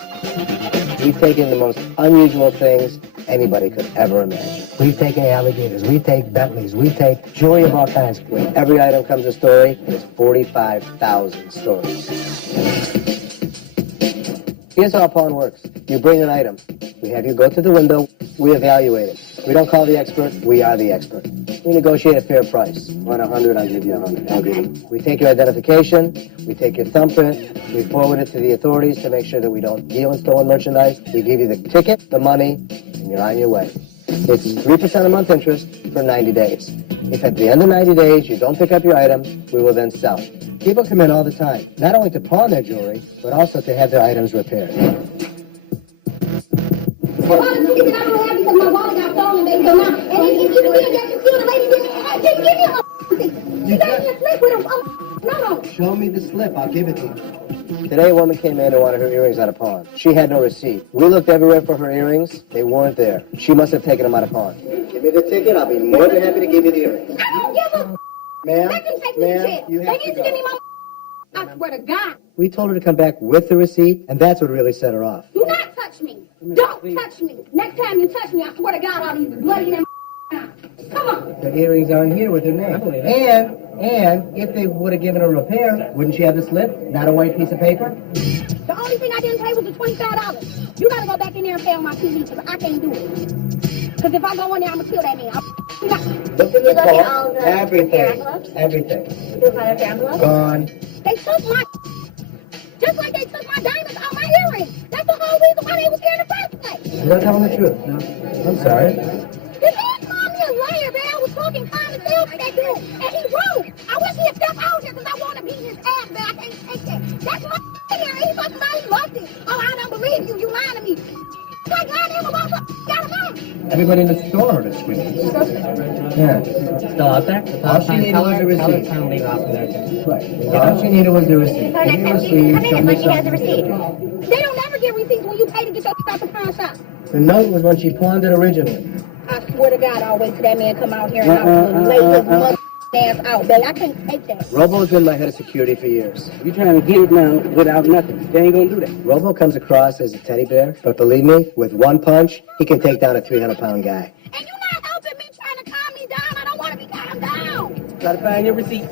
We've taken the most unusual things anybody could ever imagine. We've taken alligators, we take Bentleys, we take jewelry of all kinds. When every item comes a story, it's 45,000 stories. Here's how a pawn works. You bring an item. We have you go to the window. We evaluate it. We don't call the expert. We are the expert. We negotiate a fair price. Want 100, I'll give you 100. I'll give you. We take your identification. We take your thumbprint. We forward it to the authorities to make sure that we don't deal in stolen merchandise. We give you the ticket, the money, and you're on your way. It's 3% a month interest for 90 days. If at the end of 90 days you don't pick up your item, we will then sell it. People come in all the time, not only to pawn their jewelry, but also to have their items repaired. The wallet ticket that I don't have because my wallet got stolen, baby. So now, and if you did that, you still the lady didn't give me a ticket. She gave me a slip with a no. Show me the slip, I'll give it to you. Today a woman came in and wanted her earrings out of pawn. She had no receipt. We looked everywhere for her earrings. They weren't there. She must have taken them out of pawn. Give me the ticket, I'll be more than happy to give you the earrings. I don't give a Ma'am, let them take me to jail. you They have need to to give me go. my I swear to God. We told her to come back with the receipt, and that's what really set her off. Do not touch me. Don't touch me. Next time you touch me, I swear to God, I'll be bloody and come on. The earrings aren't here with her name. And if they would have given her a repair, wouldn't she have the slip? Not a white piece of paper? The only thing I didn't pay was the $25. You gotta go back in there and pay on my TV because I can't do it. Because if I go in there, I'm gonna kill that man. Look at the phone. Everything. Everything. Gone. They took my just like they took my diamonds out my earrings. That's the whole reason why they was here in the first place. You're not telling the truth. No. I'm sorry. This man called me a liar, man. I was talking kind of self that dude, and he wrote. I wish he'd step out here because I want to beat his ass, man. I can't take that. That's my here. He fucking somebody loved it. Oh, I don't believe you. You lying to me. Like lying to him about what? Got him out. Everybody in the store heard her screaming. Yeah. Still out there? All she needed was the receipt. Leave off in there too. Right. All she needed was the receipt. So next time she come in, when she has the receipt. They don't ever get receipts when you pay to get your out the pawn shop. The note was when she pawned it originally. I swear to God, I'll wait till that man come out here and I'll lay his mother ass out, baby. I can't take that. Robo's been my head of security for years. You're trying to get it now without nothing. They ain't gonna do that. Robo comes across as a teddy bear, but believe me, with one punch, he can take down a 300-pound guy. And you're not helping me trying to calm me down. I don't want to be calmed down. Gotta find your receipt.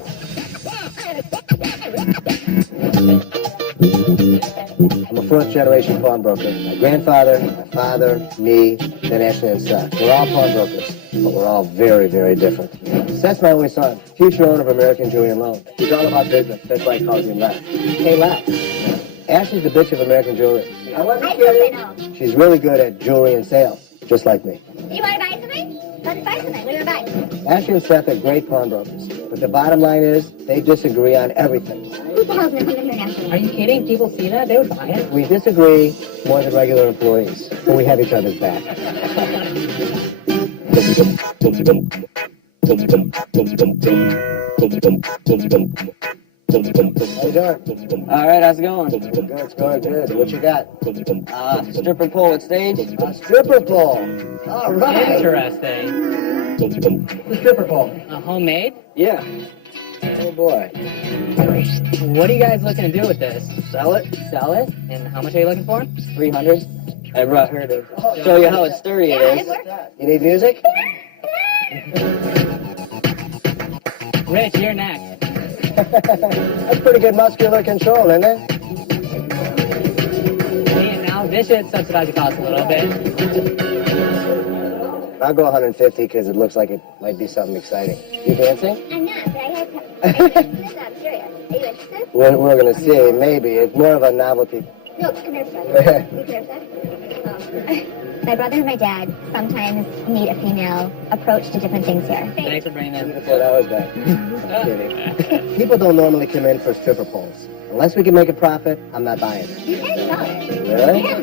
I'm a fourth-generation pawnbroker. My grandfather, my father, me, then Ashley and Seth. We're all pawnbrokers, but we're all very, very different. Seth's my only son, future owner of American Jewelry and Loan. He's all about business. That's why he calls him Les. Hey, Les. Ashley's the bitch of American Jewelry. I wasn't kidding. She's really good at jewelry and sales, just like me. You want to buy something? Let's buy something. What do you want to buy? Ashley and Seth are great pawnbrokers, but the bottom line is they disagree on everything. Who the hell's going to come in here now? Are you kidding? People see that? They would buy it. We disagree more than regular employees, but we have each other's back. How you doing? All right, how's it going? Good, it's going good. What you got? Stripper pole at stage. A stripper pole. All right. Interesting. The stripper pole. Homemade? Yeah. Oh boy. What are you guys looking to do with this? Sell it? Sell it? And how much are you looking for? 300. I brought her to show you how sturdy it is. You need music? Rich, you're next. That's pretty good muscular control, isn't it? Hey, now this should subsidize the cost a little bit. I'll go 150 because it looks like it might be something exciting. You dancing? I'm not, but I have I'm serious. Are you interested? We're going to see. Maybe. It's more of a novelty. No, come here, Seth. You come here, Seth. My brother and my dad sometimes need a female approach to different things here. Thanks for bringing that. Before that was bad. I'm kidding. People don't normally come in for stripper poles. Unless we can make a profit, I'm not buying it. You can sell it. Really? Yeah.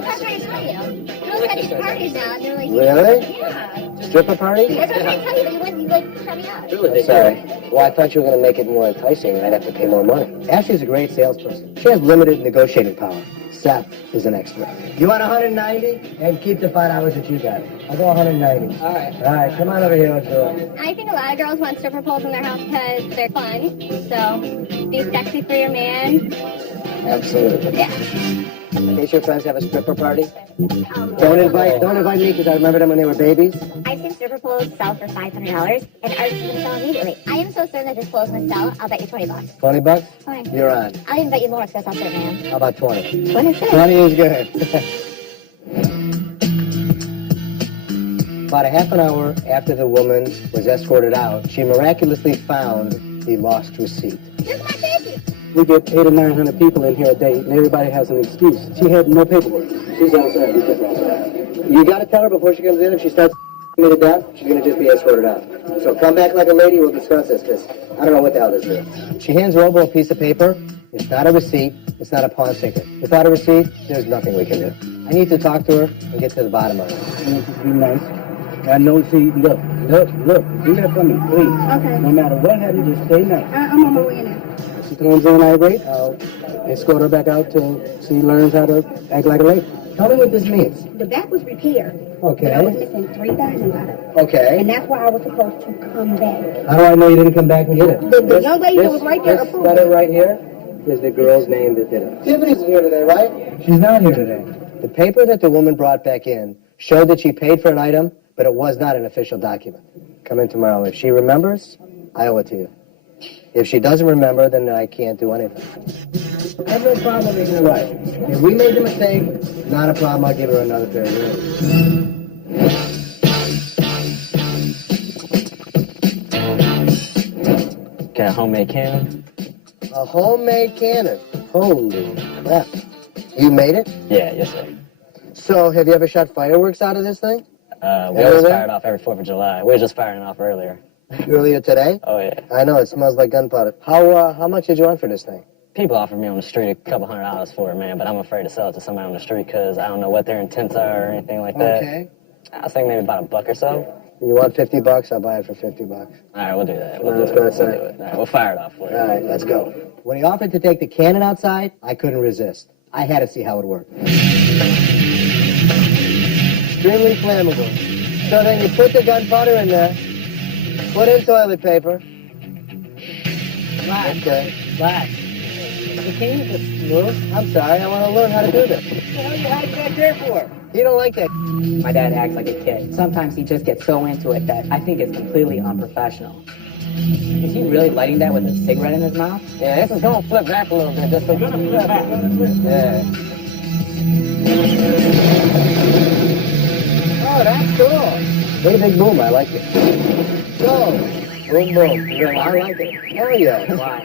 That's what I'm trying to tell you. Girls at these parties now, and they're like, Really? yeah. Stripper party? That's what I'm trying to tell you, but you wouldn't shut me up. I'm sorry. Well, I thought you were going to make it more enticing and I'd have to pay more money. Ashley's a great salesperson. She has limited negotiating power. Seth is an expert. You want 190? And keep the $5 that you got. I'll go 190. All right. All right, come on over here. Let's do it. I think a lot of girls want stripper poles in their house because they're fun. So, be sexy for your man. Absolutely. Yeah. In case your friends have a stripper party, don't invite me because I remember them when they were babies. I've seen stripper poles sell for $500, and ours is going to sell immediately. I am so certain that this pole is going to sell. I'll bet you $20. 20 bucks? Okay. You're on. I'll even bet you more because I'll certain man. How about 20? 20 is good. 20 is good. About a half an hour after the woman was escorted out, she miraculously found the lost receipt. This is my ticket. We get 800 or 900 people in here a day, and everybody has an excuse. She had no paperwork. She's all set. You got to tell her before she comes in, if she starts me to death, she's going to just be escorted out. So come back like a lady, we'll discuss this, because I don't know what the hell this is. She hands Robo a piece of paper. It's not a receipt. It's not a pawn ticket. Without a receipt, there's nothing we can do. I need to talk to her and get to the bottom of it. Be nice. I know, see, look, do that for me, please. Okay. No matter what happens, just stay nice. I'm on my way in there. She comes in irate, I'll escort her back out till she learns how to act like a lady. Tell me what this means. The back was repaired. Okay. But I was missing 3,000 out of it. Okay. And that's why I was supposed to come back. How do I know you didn't come back and get it? The young lady that was right there This approved letter it. right here is the girl's name that did it. Tiffany's here today, right? She's not here today. The paper that the woman brought back in showed that she paid for an item, but it was not an official document. Come in tomorrow. If she remembers, I owe it to you. If she doesn't remember, then I can't do anything. I have no problem making it right. If we made the mistake, not a problem. I'll give her another pair of ears. Got a homemade cannon? A homemade cannon. Holy crap. You made it? Yeah, yes, sir. So, have you ever shot fireworks out of this thing? We always fire it off every 4th of July. We were just firing it off earlier. Earlier today? Oh, yeah. I know, it smells like gunpowder. How much did you want for this thing? People offer me on the street a couple $100 for it, man, but I'm afraid to sell it to somebody on the street because I don't know what their intents are or anything like that. Okay. I was thinking maybe about $1 or so. You want $50? I'll buy it for $50. All right, we'll do that. Let's go outside. We'll do it. All right, we'll fire it off for you. All right, let's go. When he offered to take the cannon outside, I couldn't resist. I had to see how it worked. Extremely flammable. So then you put the gunpowder in there, put in toilet paper. Relax. Okay. Relax. Can you just move? I'm sorry, I want to learn how to do this. What the hell are you hiding back there for? You don't like that. My dad acts like a kid. Sometimes he just gets so into it that I think it's completely unprofessional. Is he really lighting that with a cigarette in his mouth? Yeah, this is going to flip back a little bit. Just to flip back. Yeah. Oh, that's cool. Pretty big boom, I like it. Go. Boom, boom. Yeah, I like it. Hell yeah. Why?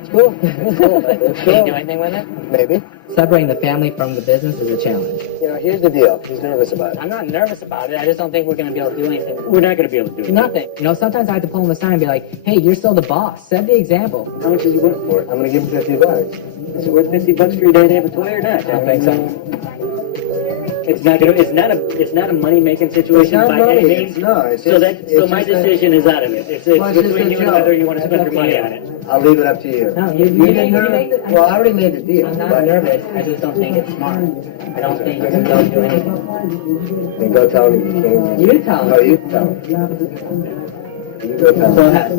It's cool. It's cool, but it's Can you do cool. anything with it? Maybe. Separating the family from the business is a challenge. You know, here's the deal. He's nervous about it. I'm not nervous about it. I just don't think we're going to be able to do anything. We're not going to be able to do it. Nothing. You know, sometimes I have to pull him aside and be like, hey, you're still the boss. Set the example. How much is he worth for it? I'm going to give him $50. Is it worth $50 for your dad to have a toy or not? I don't think so. It's not gonna. It's not a money making situation It's not by money, any means. it's so just my a- decision is out of it. It's Well, it's just between a you and joke. whether you want to spend That's your up to money you. on it. I'll leave it up to you. No, you make the Well, I already made the deal. I'm not but- nervous. I just don't think it's smart. I don't think you're going to be able to do anything. Then go tell him you can't. You tell him. No, you tell him. You go tell him. Go ahead.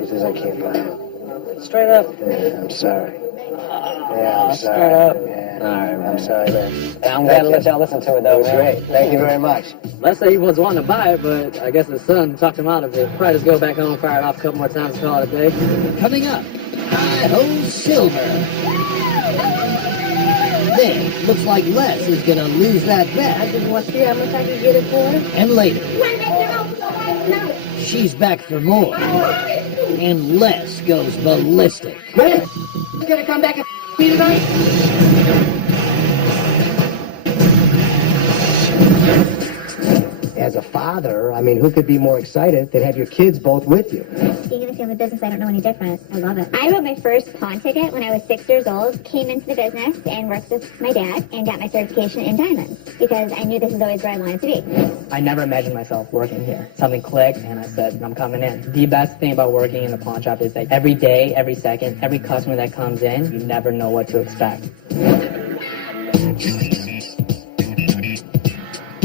He says I can't buy it. Straight up. Yeah, I'm sorry. Yeah, I'm straight sorry. up. Yeah. All right, I'm sorry, man. I'm glad to let y'all listen to it, That though, was man. great. Thank you very much. Let's say he was wanting to buy it, but I guess his son talked him out of it. Probably just go back home, fire it off a couple more times, and call it a day. Coming up, Hi-Ho Silver. Then, looks like Les is gonna lose that bet. I just want to see how much I can get it for. And later, You want to make your own no. she's back for more. And Les goes ballistic. Chris, you going to come back and me tonight? As a father, I mean, who could be more excited than have your kids both with you? Being in the family business, I don't know any different. I love it. I wrote my first pawn ticket when I was 6 years old, came into the business and worked with my dad and got my certification in diamonds because I knew this is always where I wanted to be. I never imagined myself working here. Something clicked, and I said, I'm coming in. The best thing about working in the pawn shop is that every day, every second, every customer that comes in, you never know what to expect.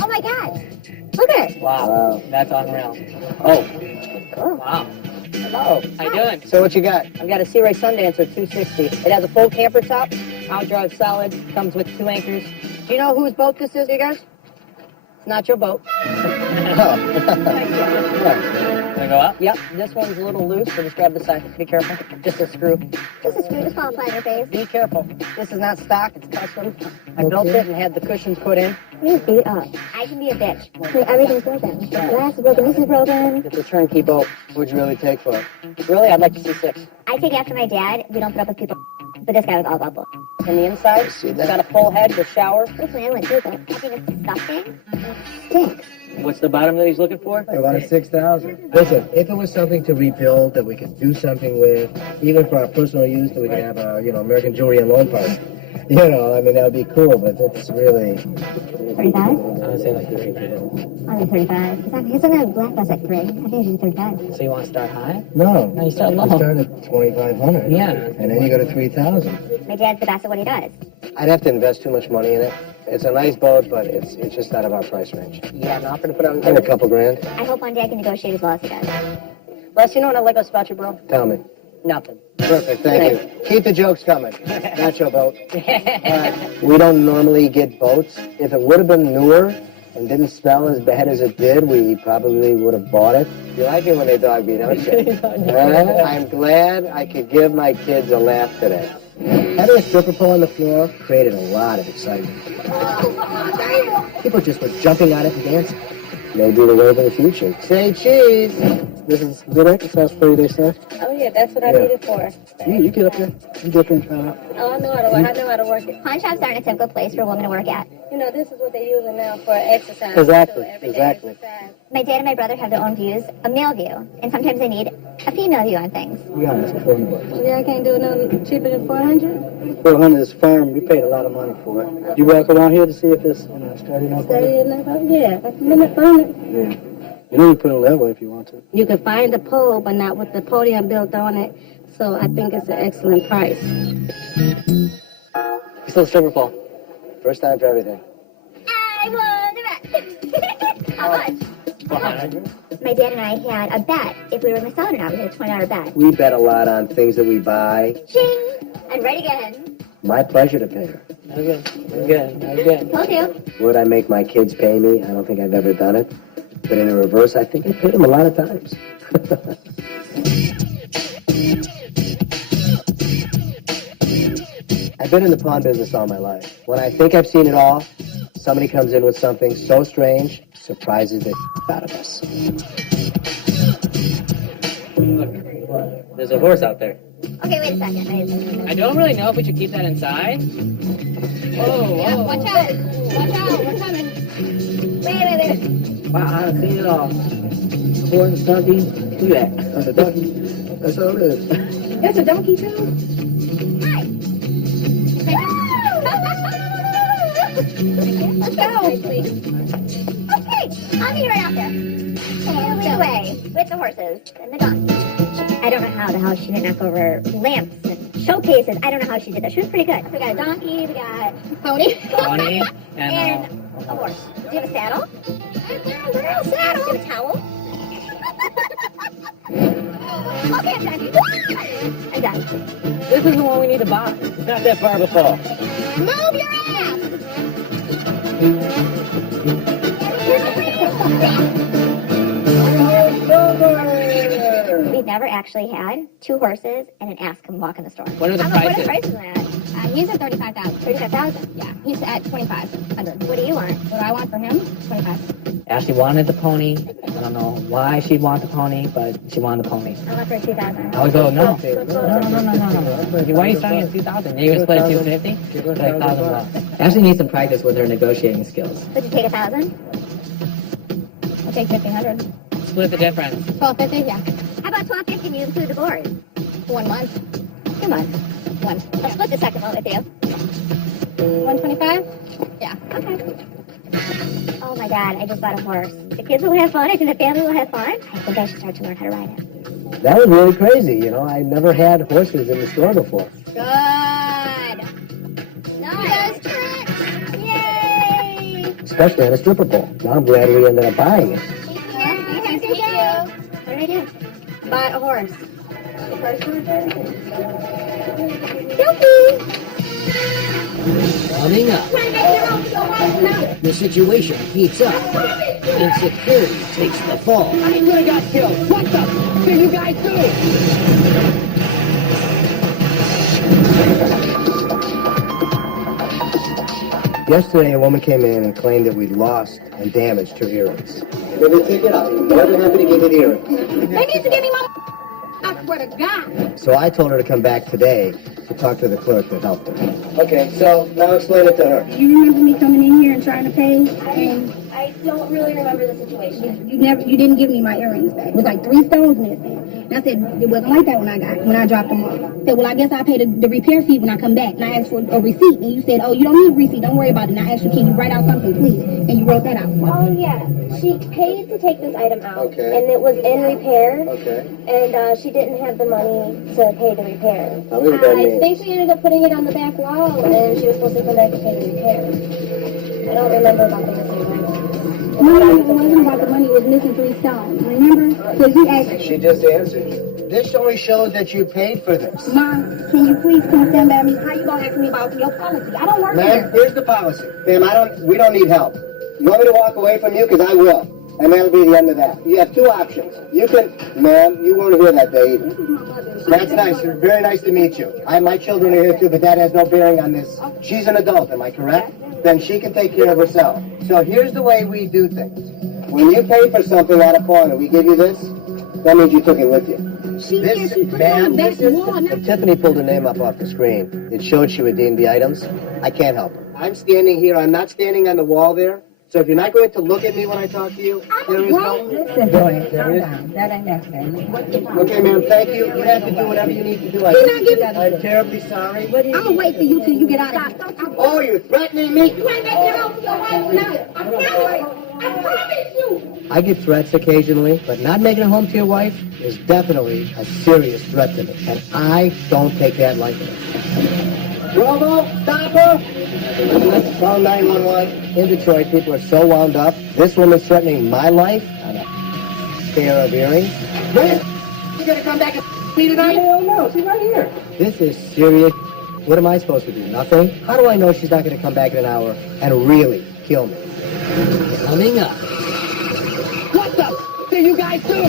Oh my God! Look at it! Wow. That's unreal. Oh. Wow. Hello. How you doing? So what you got? I've got a Sea Ray Sundancer 260. It has a full camper top, outdrive solid, comes with 2 anchors. Do you know whose boat this is, you guys? It's not your boat. Can I go up? Yep, this one's a little loose, so just grab the side. Be careful. Just a screw. Just a screw, just fall flat in your face. Be careful. This is not stock, it's custom. I built it and had the cushions put in. You beat up. I can be a bitch. I mean, everything's broken. The glass is broken, this is broken. It's a turnkey boat. What'd you really take for it? Really, I'd like to see 6. I take after my dad. We don't put up with people. But this guy was all about bull. And the inside, see it's that? got a full head with shower. This man went through it. I think it's disgusting. It stinks. What's the bottom that he's looking for? I wanted 6,000. Listen, if it was something to rebuild that we could do something with, even for our personal use, that we could have a, American Jewelry and Loan Party. I mean, that would be cool, but it's really... 35? I would say like 35. Only 35. He's in a black bus at 3. I think it's 35. So you want to start high? No. No, you start low. You start at 2,500. Yeah. And then you go to 3,000. My dad's the best at what he does. I'd have to invest too much money in it. It's a nice boat, but it's just out of our price range. You have an offer to put on And a couple grand. I hope one day I can negotiate as well as he does. Les, you know what I like about you, bro? Tell me. Nothing. Perfect, thank you. Keep the jokes coming. Not your boat. We don't normally get boats. If it would have been newer and didn't smell as bad as it did, we probably would have bought it. You like it when they dog me, don't you? I'm glad I could give my kids a laugh today. Having a stripper pole on the floor created a lot of excitement. People just were jumping on it and dancing. Maybe the wave of the future. Say cheese. This is good exercise for you, they say. Oh, yeah, that's what I Yeah. need it for. You get up there. You get up there and try it out. Oh, I know how to work it. Pawn shops aren't a typical place for a woman to work at. You know, this is what they're using now for exercise. Exactly, So everyday exactly. exercise. My dad and my brother have their own views, a male view, and sometimes they need a female view on things. Yeah, it's $40. Yeah, I can't do no cheaper than 400. 400 is firm. We paid a lot of money for it. You walk around here to see if it's steady enough. Steady enough? Yeah, that's a minute on it. Yeah. You know you put a level if you want to. You can find the pole, but not with the podium built on it. So I think it's an excellent price. Still stripper pole. First time for everything. I won the bet. How much? 400. My dad and I had a bet if we were going to sell it or not. We had a $20 bet. We bet a lot on things that we buy. Ching! And right again. My pleasure to pay her. That was good. That was good. That was good. Told you. Would I make my kids pay me? I don't think I've ever done it. But in the reverse, I think I paid them a lot of times. I've been in the pawn business all my life. When I think I've seen it all, somebody comes in with something so strange, surprises the out of us. Look, there's a horse out there. Okay, wait a second. I don't really know if we should keep that inside. Whoa, Yeah, whoa. watch out. Watch out. We're coming. Wait. Wow, I've seen it all. Horse, donkey, look at that. That's a donkey. That's all it is. That's a donkey too? Hi. Let's go. Okay, I'll be right out there. Here we away with the horses and the donkey. I don't know how the hell she didn't knock over lamps and showcases. I don't know how she did that. She was pretty good. We got a donkey, we got a pony. Pony and a horse. Do you have a saddle? A saddle. Do you have a towel? Okay, I'm done. I'm done. This is the one we need to buy. It's not that far of a fall. Move your ass. We've never actually had two horses and an ass come walk in the store. What are the What prices? are prices on that? He's at 35,000. 35,000. Yeah, he's at 2500. What do you want? What do I want for him? 25. Ashley wanted the pony. I don't know why she'd want the pony, but she wanted the pony. I want for 2,000. I would go, no. No. Why are you starting at 2,000? You're going to split at 250? It's like $1,000. Ashley needs some practice with her negotiating skills. Would you take 1,000? I'll take 1,500. Split the difference. 1250, yeah. How about 1,250 and you include the board? 1 month. 2 months. One. I'll split the second one with you. 125? Yeah. Okay. Oh my God, I just bought a horse. The kids will have fun. I think the family will have fun. I think I should start to learn how to ride it. That was really crazy, you know. I never had horses in the store before. Good. Nice. Tricks. Yay! Especially on a stripper pole. Now I'm glad we ended up buying it. Thank you. What did I do? Bought a horse. Coming up, the situation heats up. Insecurity takes the fall. I could have got killed. What the did you guys do? Yesterday, a woman came in and claimed that we'd lost and damaged her earrings. Give me a ticket. I'll be more than happy to give you the earrings. They need to give me my... I swear to God. So I told her to come back today to talk to the clerk that helped her. Okay, so now explain it to her. Do you remember me coming in here and trying to pay? And I don't really remember the situation. you didn't give me my earrings back. It was like 3 stones missing. And I said, it wasn't like that when I dropped them off. I said, well, I guess I'll pay the repair fee when I come back. And I asked for a receipt. And you said, oh, you don't need a receipt. Don't worry about it. And I asked you, can you write out something, please? And you wrote that out. Oh, yeah. She paid to take this item out. Okay. And it was in repair. Okay. And she didn't have the money to pay the repair. Tell me what that I means. think she ended up putting it on the back wall, and she was supposed to come back and pay the repair. I don't remember about the missing money. No, it wasn't about the money. It was missing 3 stones. Remember? Because you asked, She just answered you. This only shows that you paid for this. Mom, can you please come stand by me? How you gonna ask me about your policy? I don't work Ma'am, here. here's the policy. Ma'am, we don't need help. You want me to walk away from you? Because I will. And that'll be the end of that. You have 2 options. You can, ma'am, you weren't here that day either. That's nice. Very nice to meet you. My children are here too, but that has no bearing on this. She's an adult, am I correct? Then she can take care of herself. So here's the way we do things. When you pay for something at a corner, we give you this, that means you took it with you. She put it on the back wall. Now, If Tiffany pulled her name up off the screen, it showed she redeemed the items. I can't help her. I'm standing here. I'm not standing on the wall there. So if you're not going to look at me when I talk to you, there is no... Listen, boy, calm down. That ain't necessary. Okay, ma'am, thank you. You have to do whatever you need to do. I'm terribly sorry. I'm gonna wait for you till you get out of here. Oh, you're threatening me? You ain't making it home to your wife now. I promise you. I get threats occasionally, but not making it home to your wife is definitely a serious threat to me. And I don't take that lightly. Robo, stop her! Call 911. In Detroit, people are so wound up. This woman's threatening my life on a pair of earrings. You gonna come back and me tonight? Hell no, she's right here. This is serious. What am I supposed to do? Nothing? How do I know she's not going to come back in an hour and really kill me? Coming up, What the did you guys do?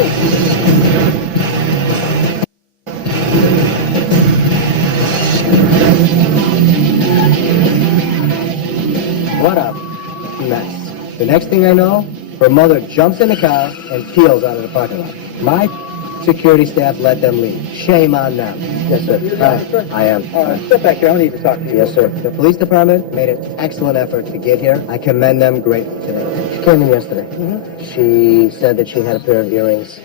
The next thing I know, her mother jumps in the car and peels out of the parking lot. My security staff let them leave. Shame on them. Yes, sir. I am. Step back here. I need to talk to you. Yes, sir. The police department made an excellent effort to get here. I commend them greatly today. She came in yesterday. She said that she had a pair of earrings.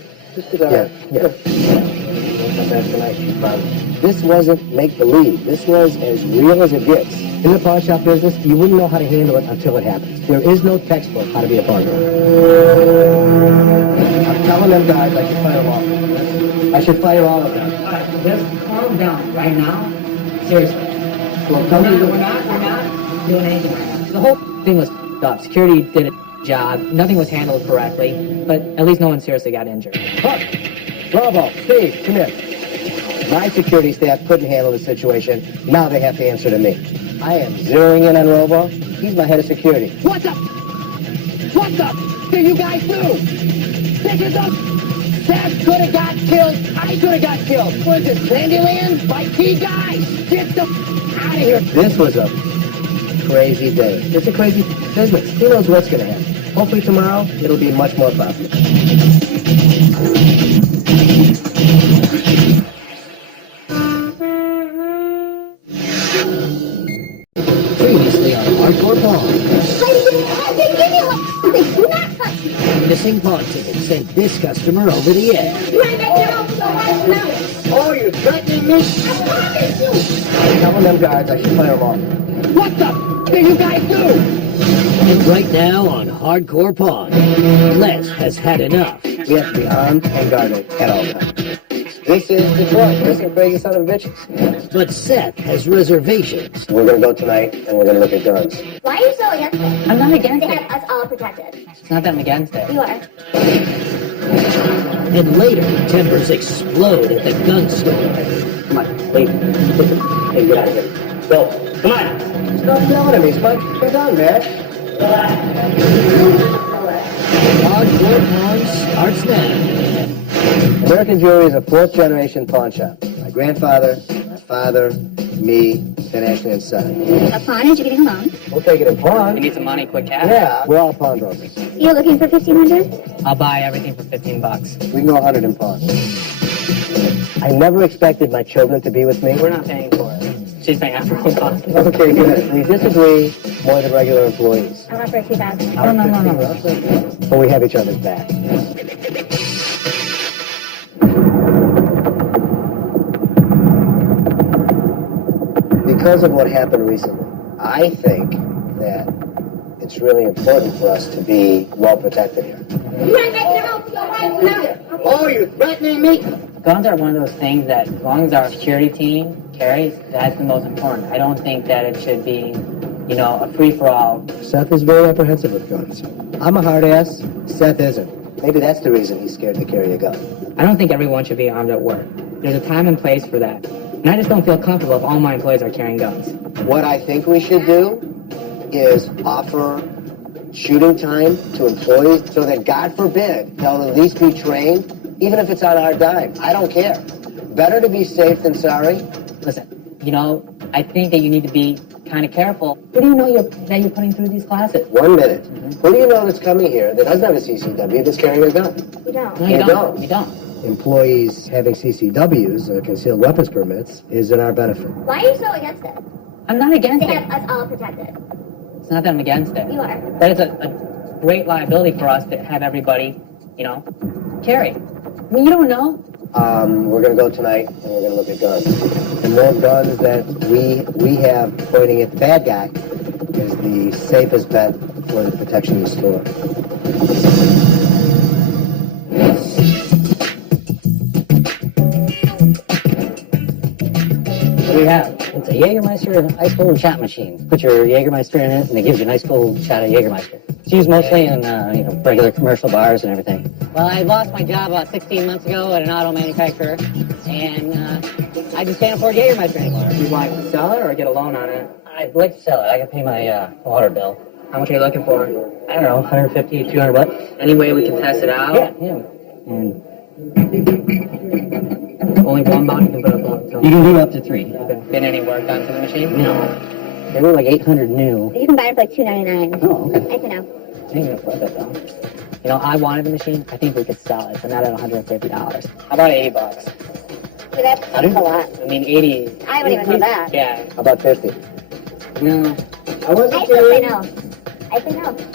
Yeah. This wasn't make-believe. This was as real as it gets. In the pawn shop business, you wouldn't know how to handle it until it happens. There is no textbook how to be a pawnbroker. I'm telling them guys I should fire them all. I should fire all of them. All right, just calm down right now. Seriously. Well, We're not doing anything right now. The whole thing was f***ed up. Security did a job. Nothing was handled correctly. But at least no one seriously got injured. Huck, Bravo, Steve, come here. My security staff couldn't handle the situation. Now they have to answer to me. I am zeroing in on Robo. He's my head of security. What the? What the? Do you guys do? This is the... Dad could have got killed. I could have got killed. Was it Candyland? By key guys. Get the out of here. This was a crazy day. It's a crazy business. Who knows what's going to happen? Hopefully tomorrow, it'll be much more profitable. Previously on Hardcore Pawn. They do not touch me. Missing pawn ticket sent this customer over the edge. You ain't making it over so right now. Oh, you're threatening me? I promise you. I'm telling them guys I should fire them all. What the? Do you guys do? And right now on Hardcore Pawn, Les has had enough. We have to be armed and guarded at all times. This is Detroit. This is crazy son of bitches. But Seth has reservations. We're going to go tonight and we're going to look at guns. Why are you so against it? I'm not against They it. have us all protected. It's not that I'm against it. You are. And later, tempers explode at the gun store. Come on, wait. Hey, get out of here. Go. Come on. Stop yelling at me. It's my gun, man. Hardcore Pawn starts now. American Jewelry is a fourth-generation pawn shop. My grandfather, my father, me, and Ashley and son. A pawn is you getting a loan. We'll take it in pawn. You need some money, quick cash? Yeah, we're all pawnbrokers. You're looking for $1,500? I'll buy everything for $15. We can go 100 in pawn. I never expected my children to be with me. We're not paying for it. She's paying after all costs. Okay, good. We disagree more than regular employees. I'll offer $2,000. No. But we have each other's back. Because of what happened recently, I think that it's really important for us to be well protected here. You ain't making it over so right now. Oh, you're threatening me? Guns are one of those things that as long as our security team carries, that's the most important. I don't think that it should be, a free-for-all. Seth is very apprehensive with guns. I'm a hard ass. Seth isn't. Maybe that's the reason he's scared to carry a gun. I don't think everyone should be armed at work. There's a time and place for that. And I just don't feel comfortable if all my employees are carrying guns. What I think we should do is offer shooting time to employees so that, God forbid, they'll at least be trained, even if it's on our dime. I don't care. Better to be safe than sorry. Listen, I think that you need to be kind of careful. Who do you know that you're putting through these classes? 1 minute. Who do you know that's coming here that doesn't have a CCW that's carrying a gun? You don't. No, You you don't. Employees having CCWs, or concealed weapons permits, is in our benefit. Why are you so against it? I'm not against They it. have us all protected. It's not that I'm against it. You are. That is a great liability for us to have everybody, carry. I mean, you don't know. We're going to go tonight and we're going to look at guns. The more guns that we have pointing at the bad guy is the safest bet for the protection of the store. What do we have? It's a Jägermeister ice cold shot machine. Put your Jägermeister in it, and it gives you a nice cold shot of Jägermeister. It's used mostly in regular commercial bars and everything. Well, I lost my job about 16 months ago at an auto manufacturer, and I just can't afford Jägermeister anymore. Do you want to sell it or get a loan on it? I'd like to sell it. I can pay my water bill. How much are you looking for? I don't know, 150, 200 bucks. Any way we can test it out? Yeah. And Only one box you can put up on. So. you can do up to 3. Okay. Been any work done to the machine? No. They were like 800 new. You can buy it for like $2.99. Oh, okay. I can know. think we can flip it though. You know, I wanted the machine. I think we could sell it, but not at $150. How about $80? See, that's a lot. I mean, 80. I wouldn't even know that. Yeah. How about 50? No. I wasn't I still say no. I say no.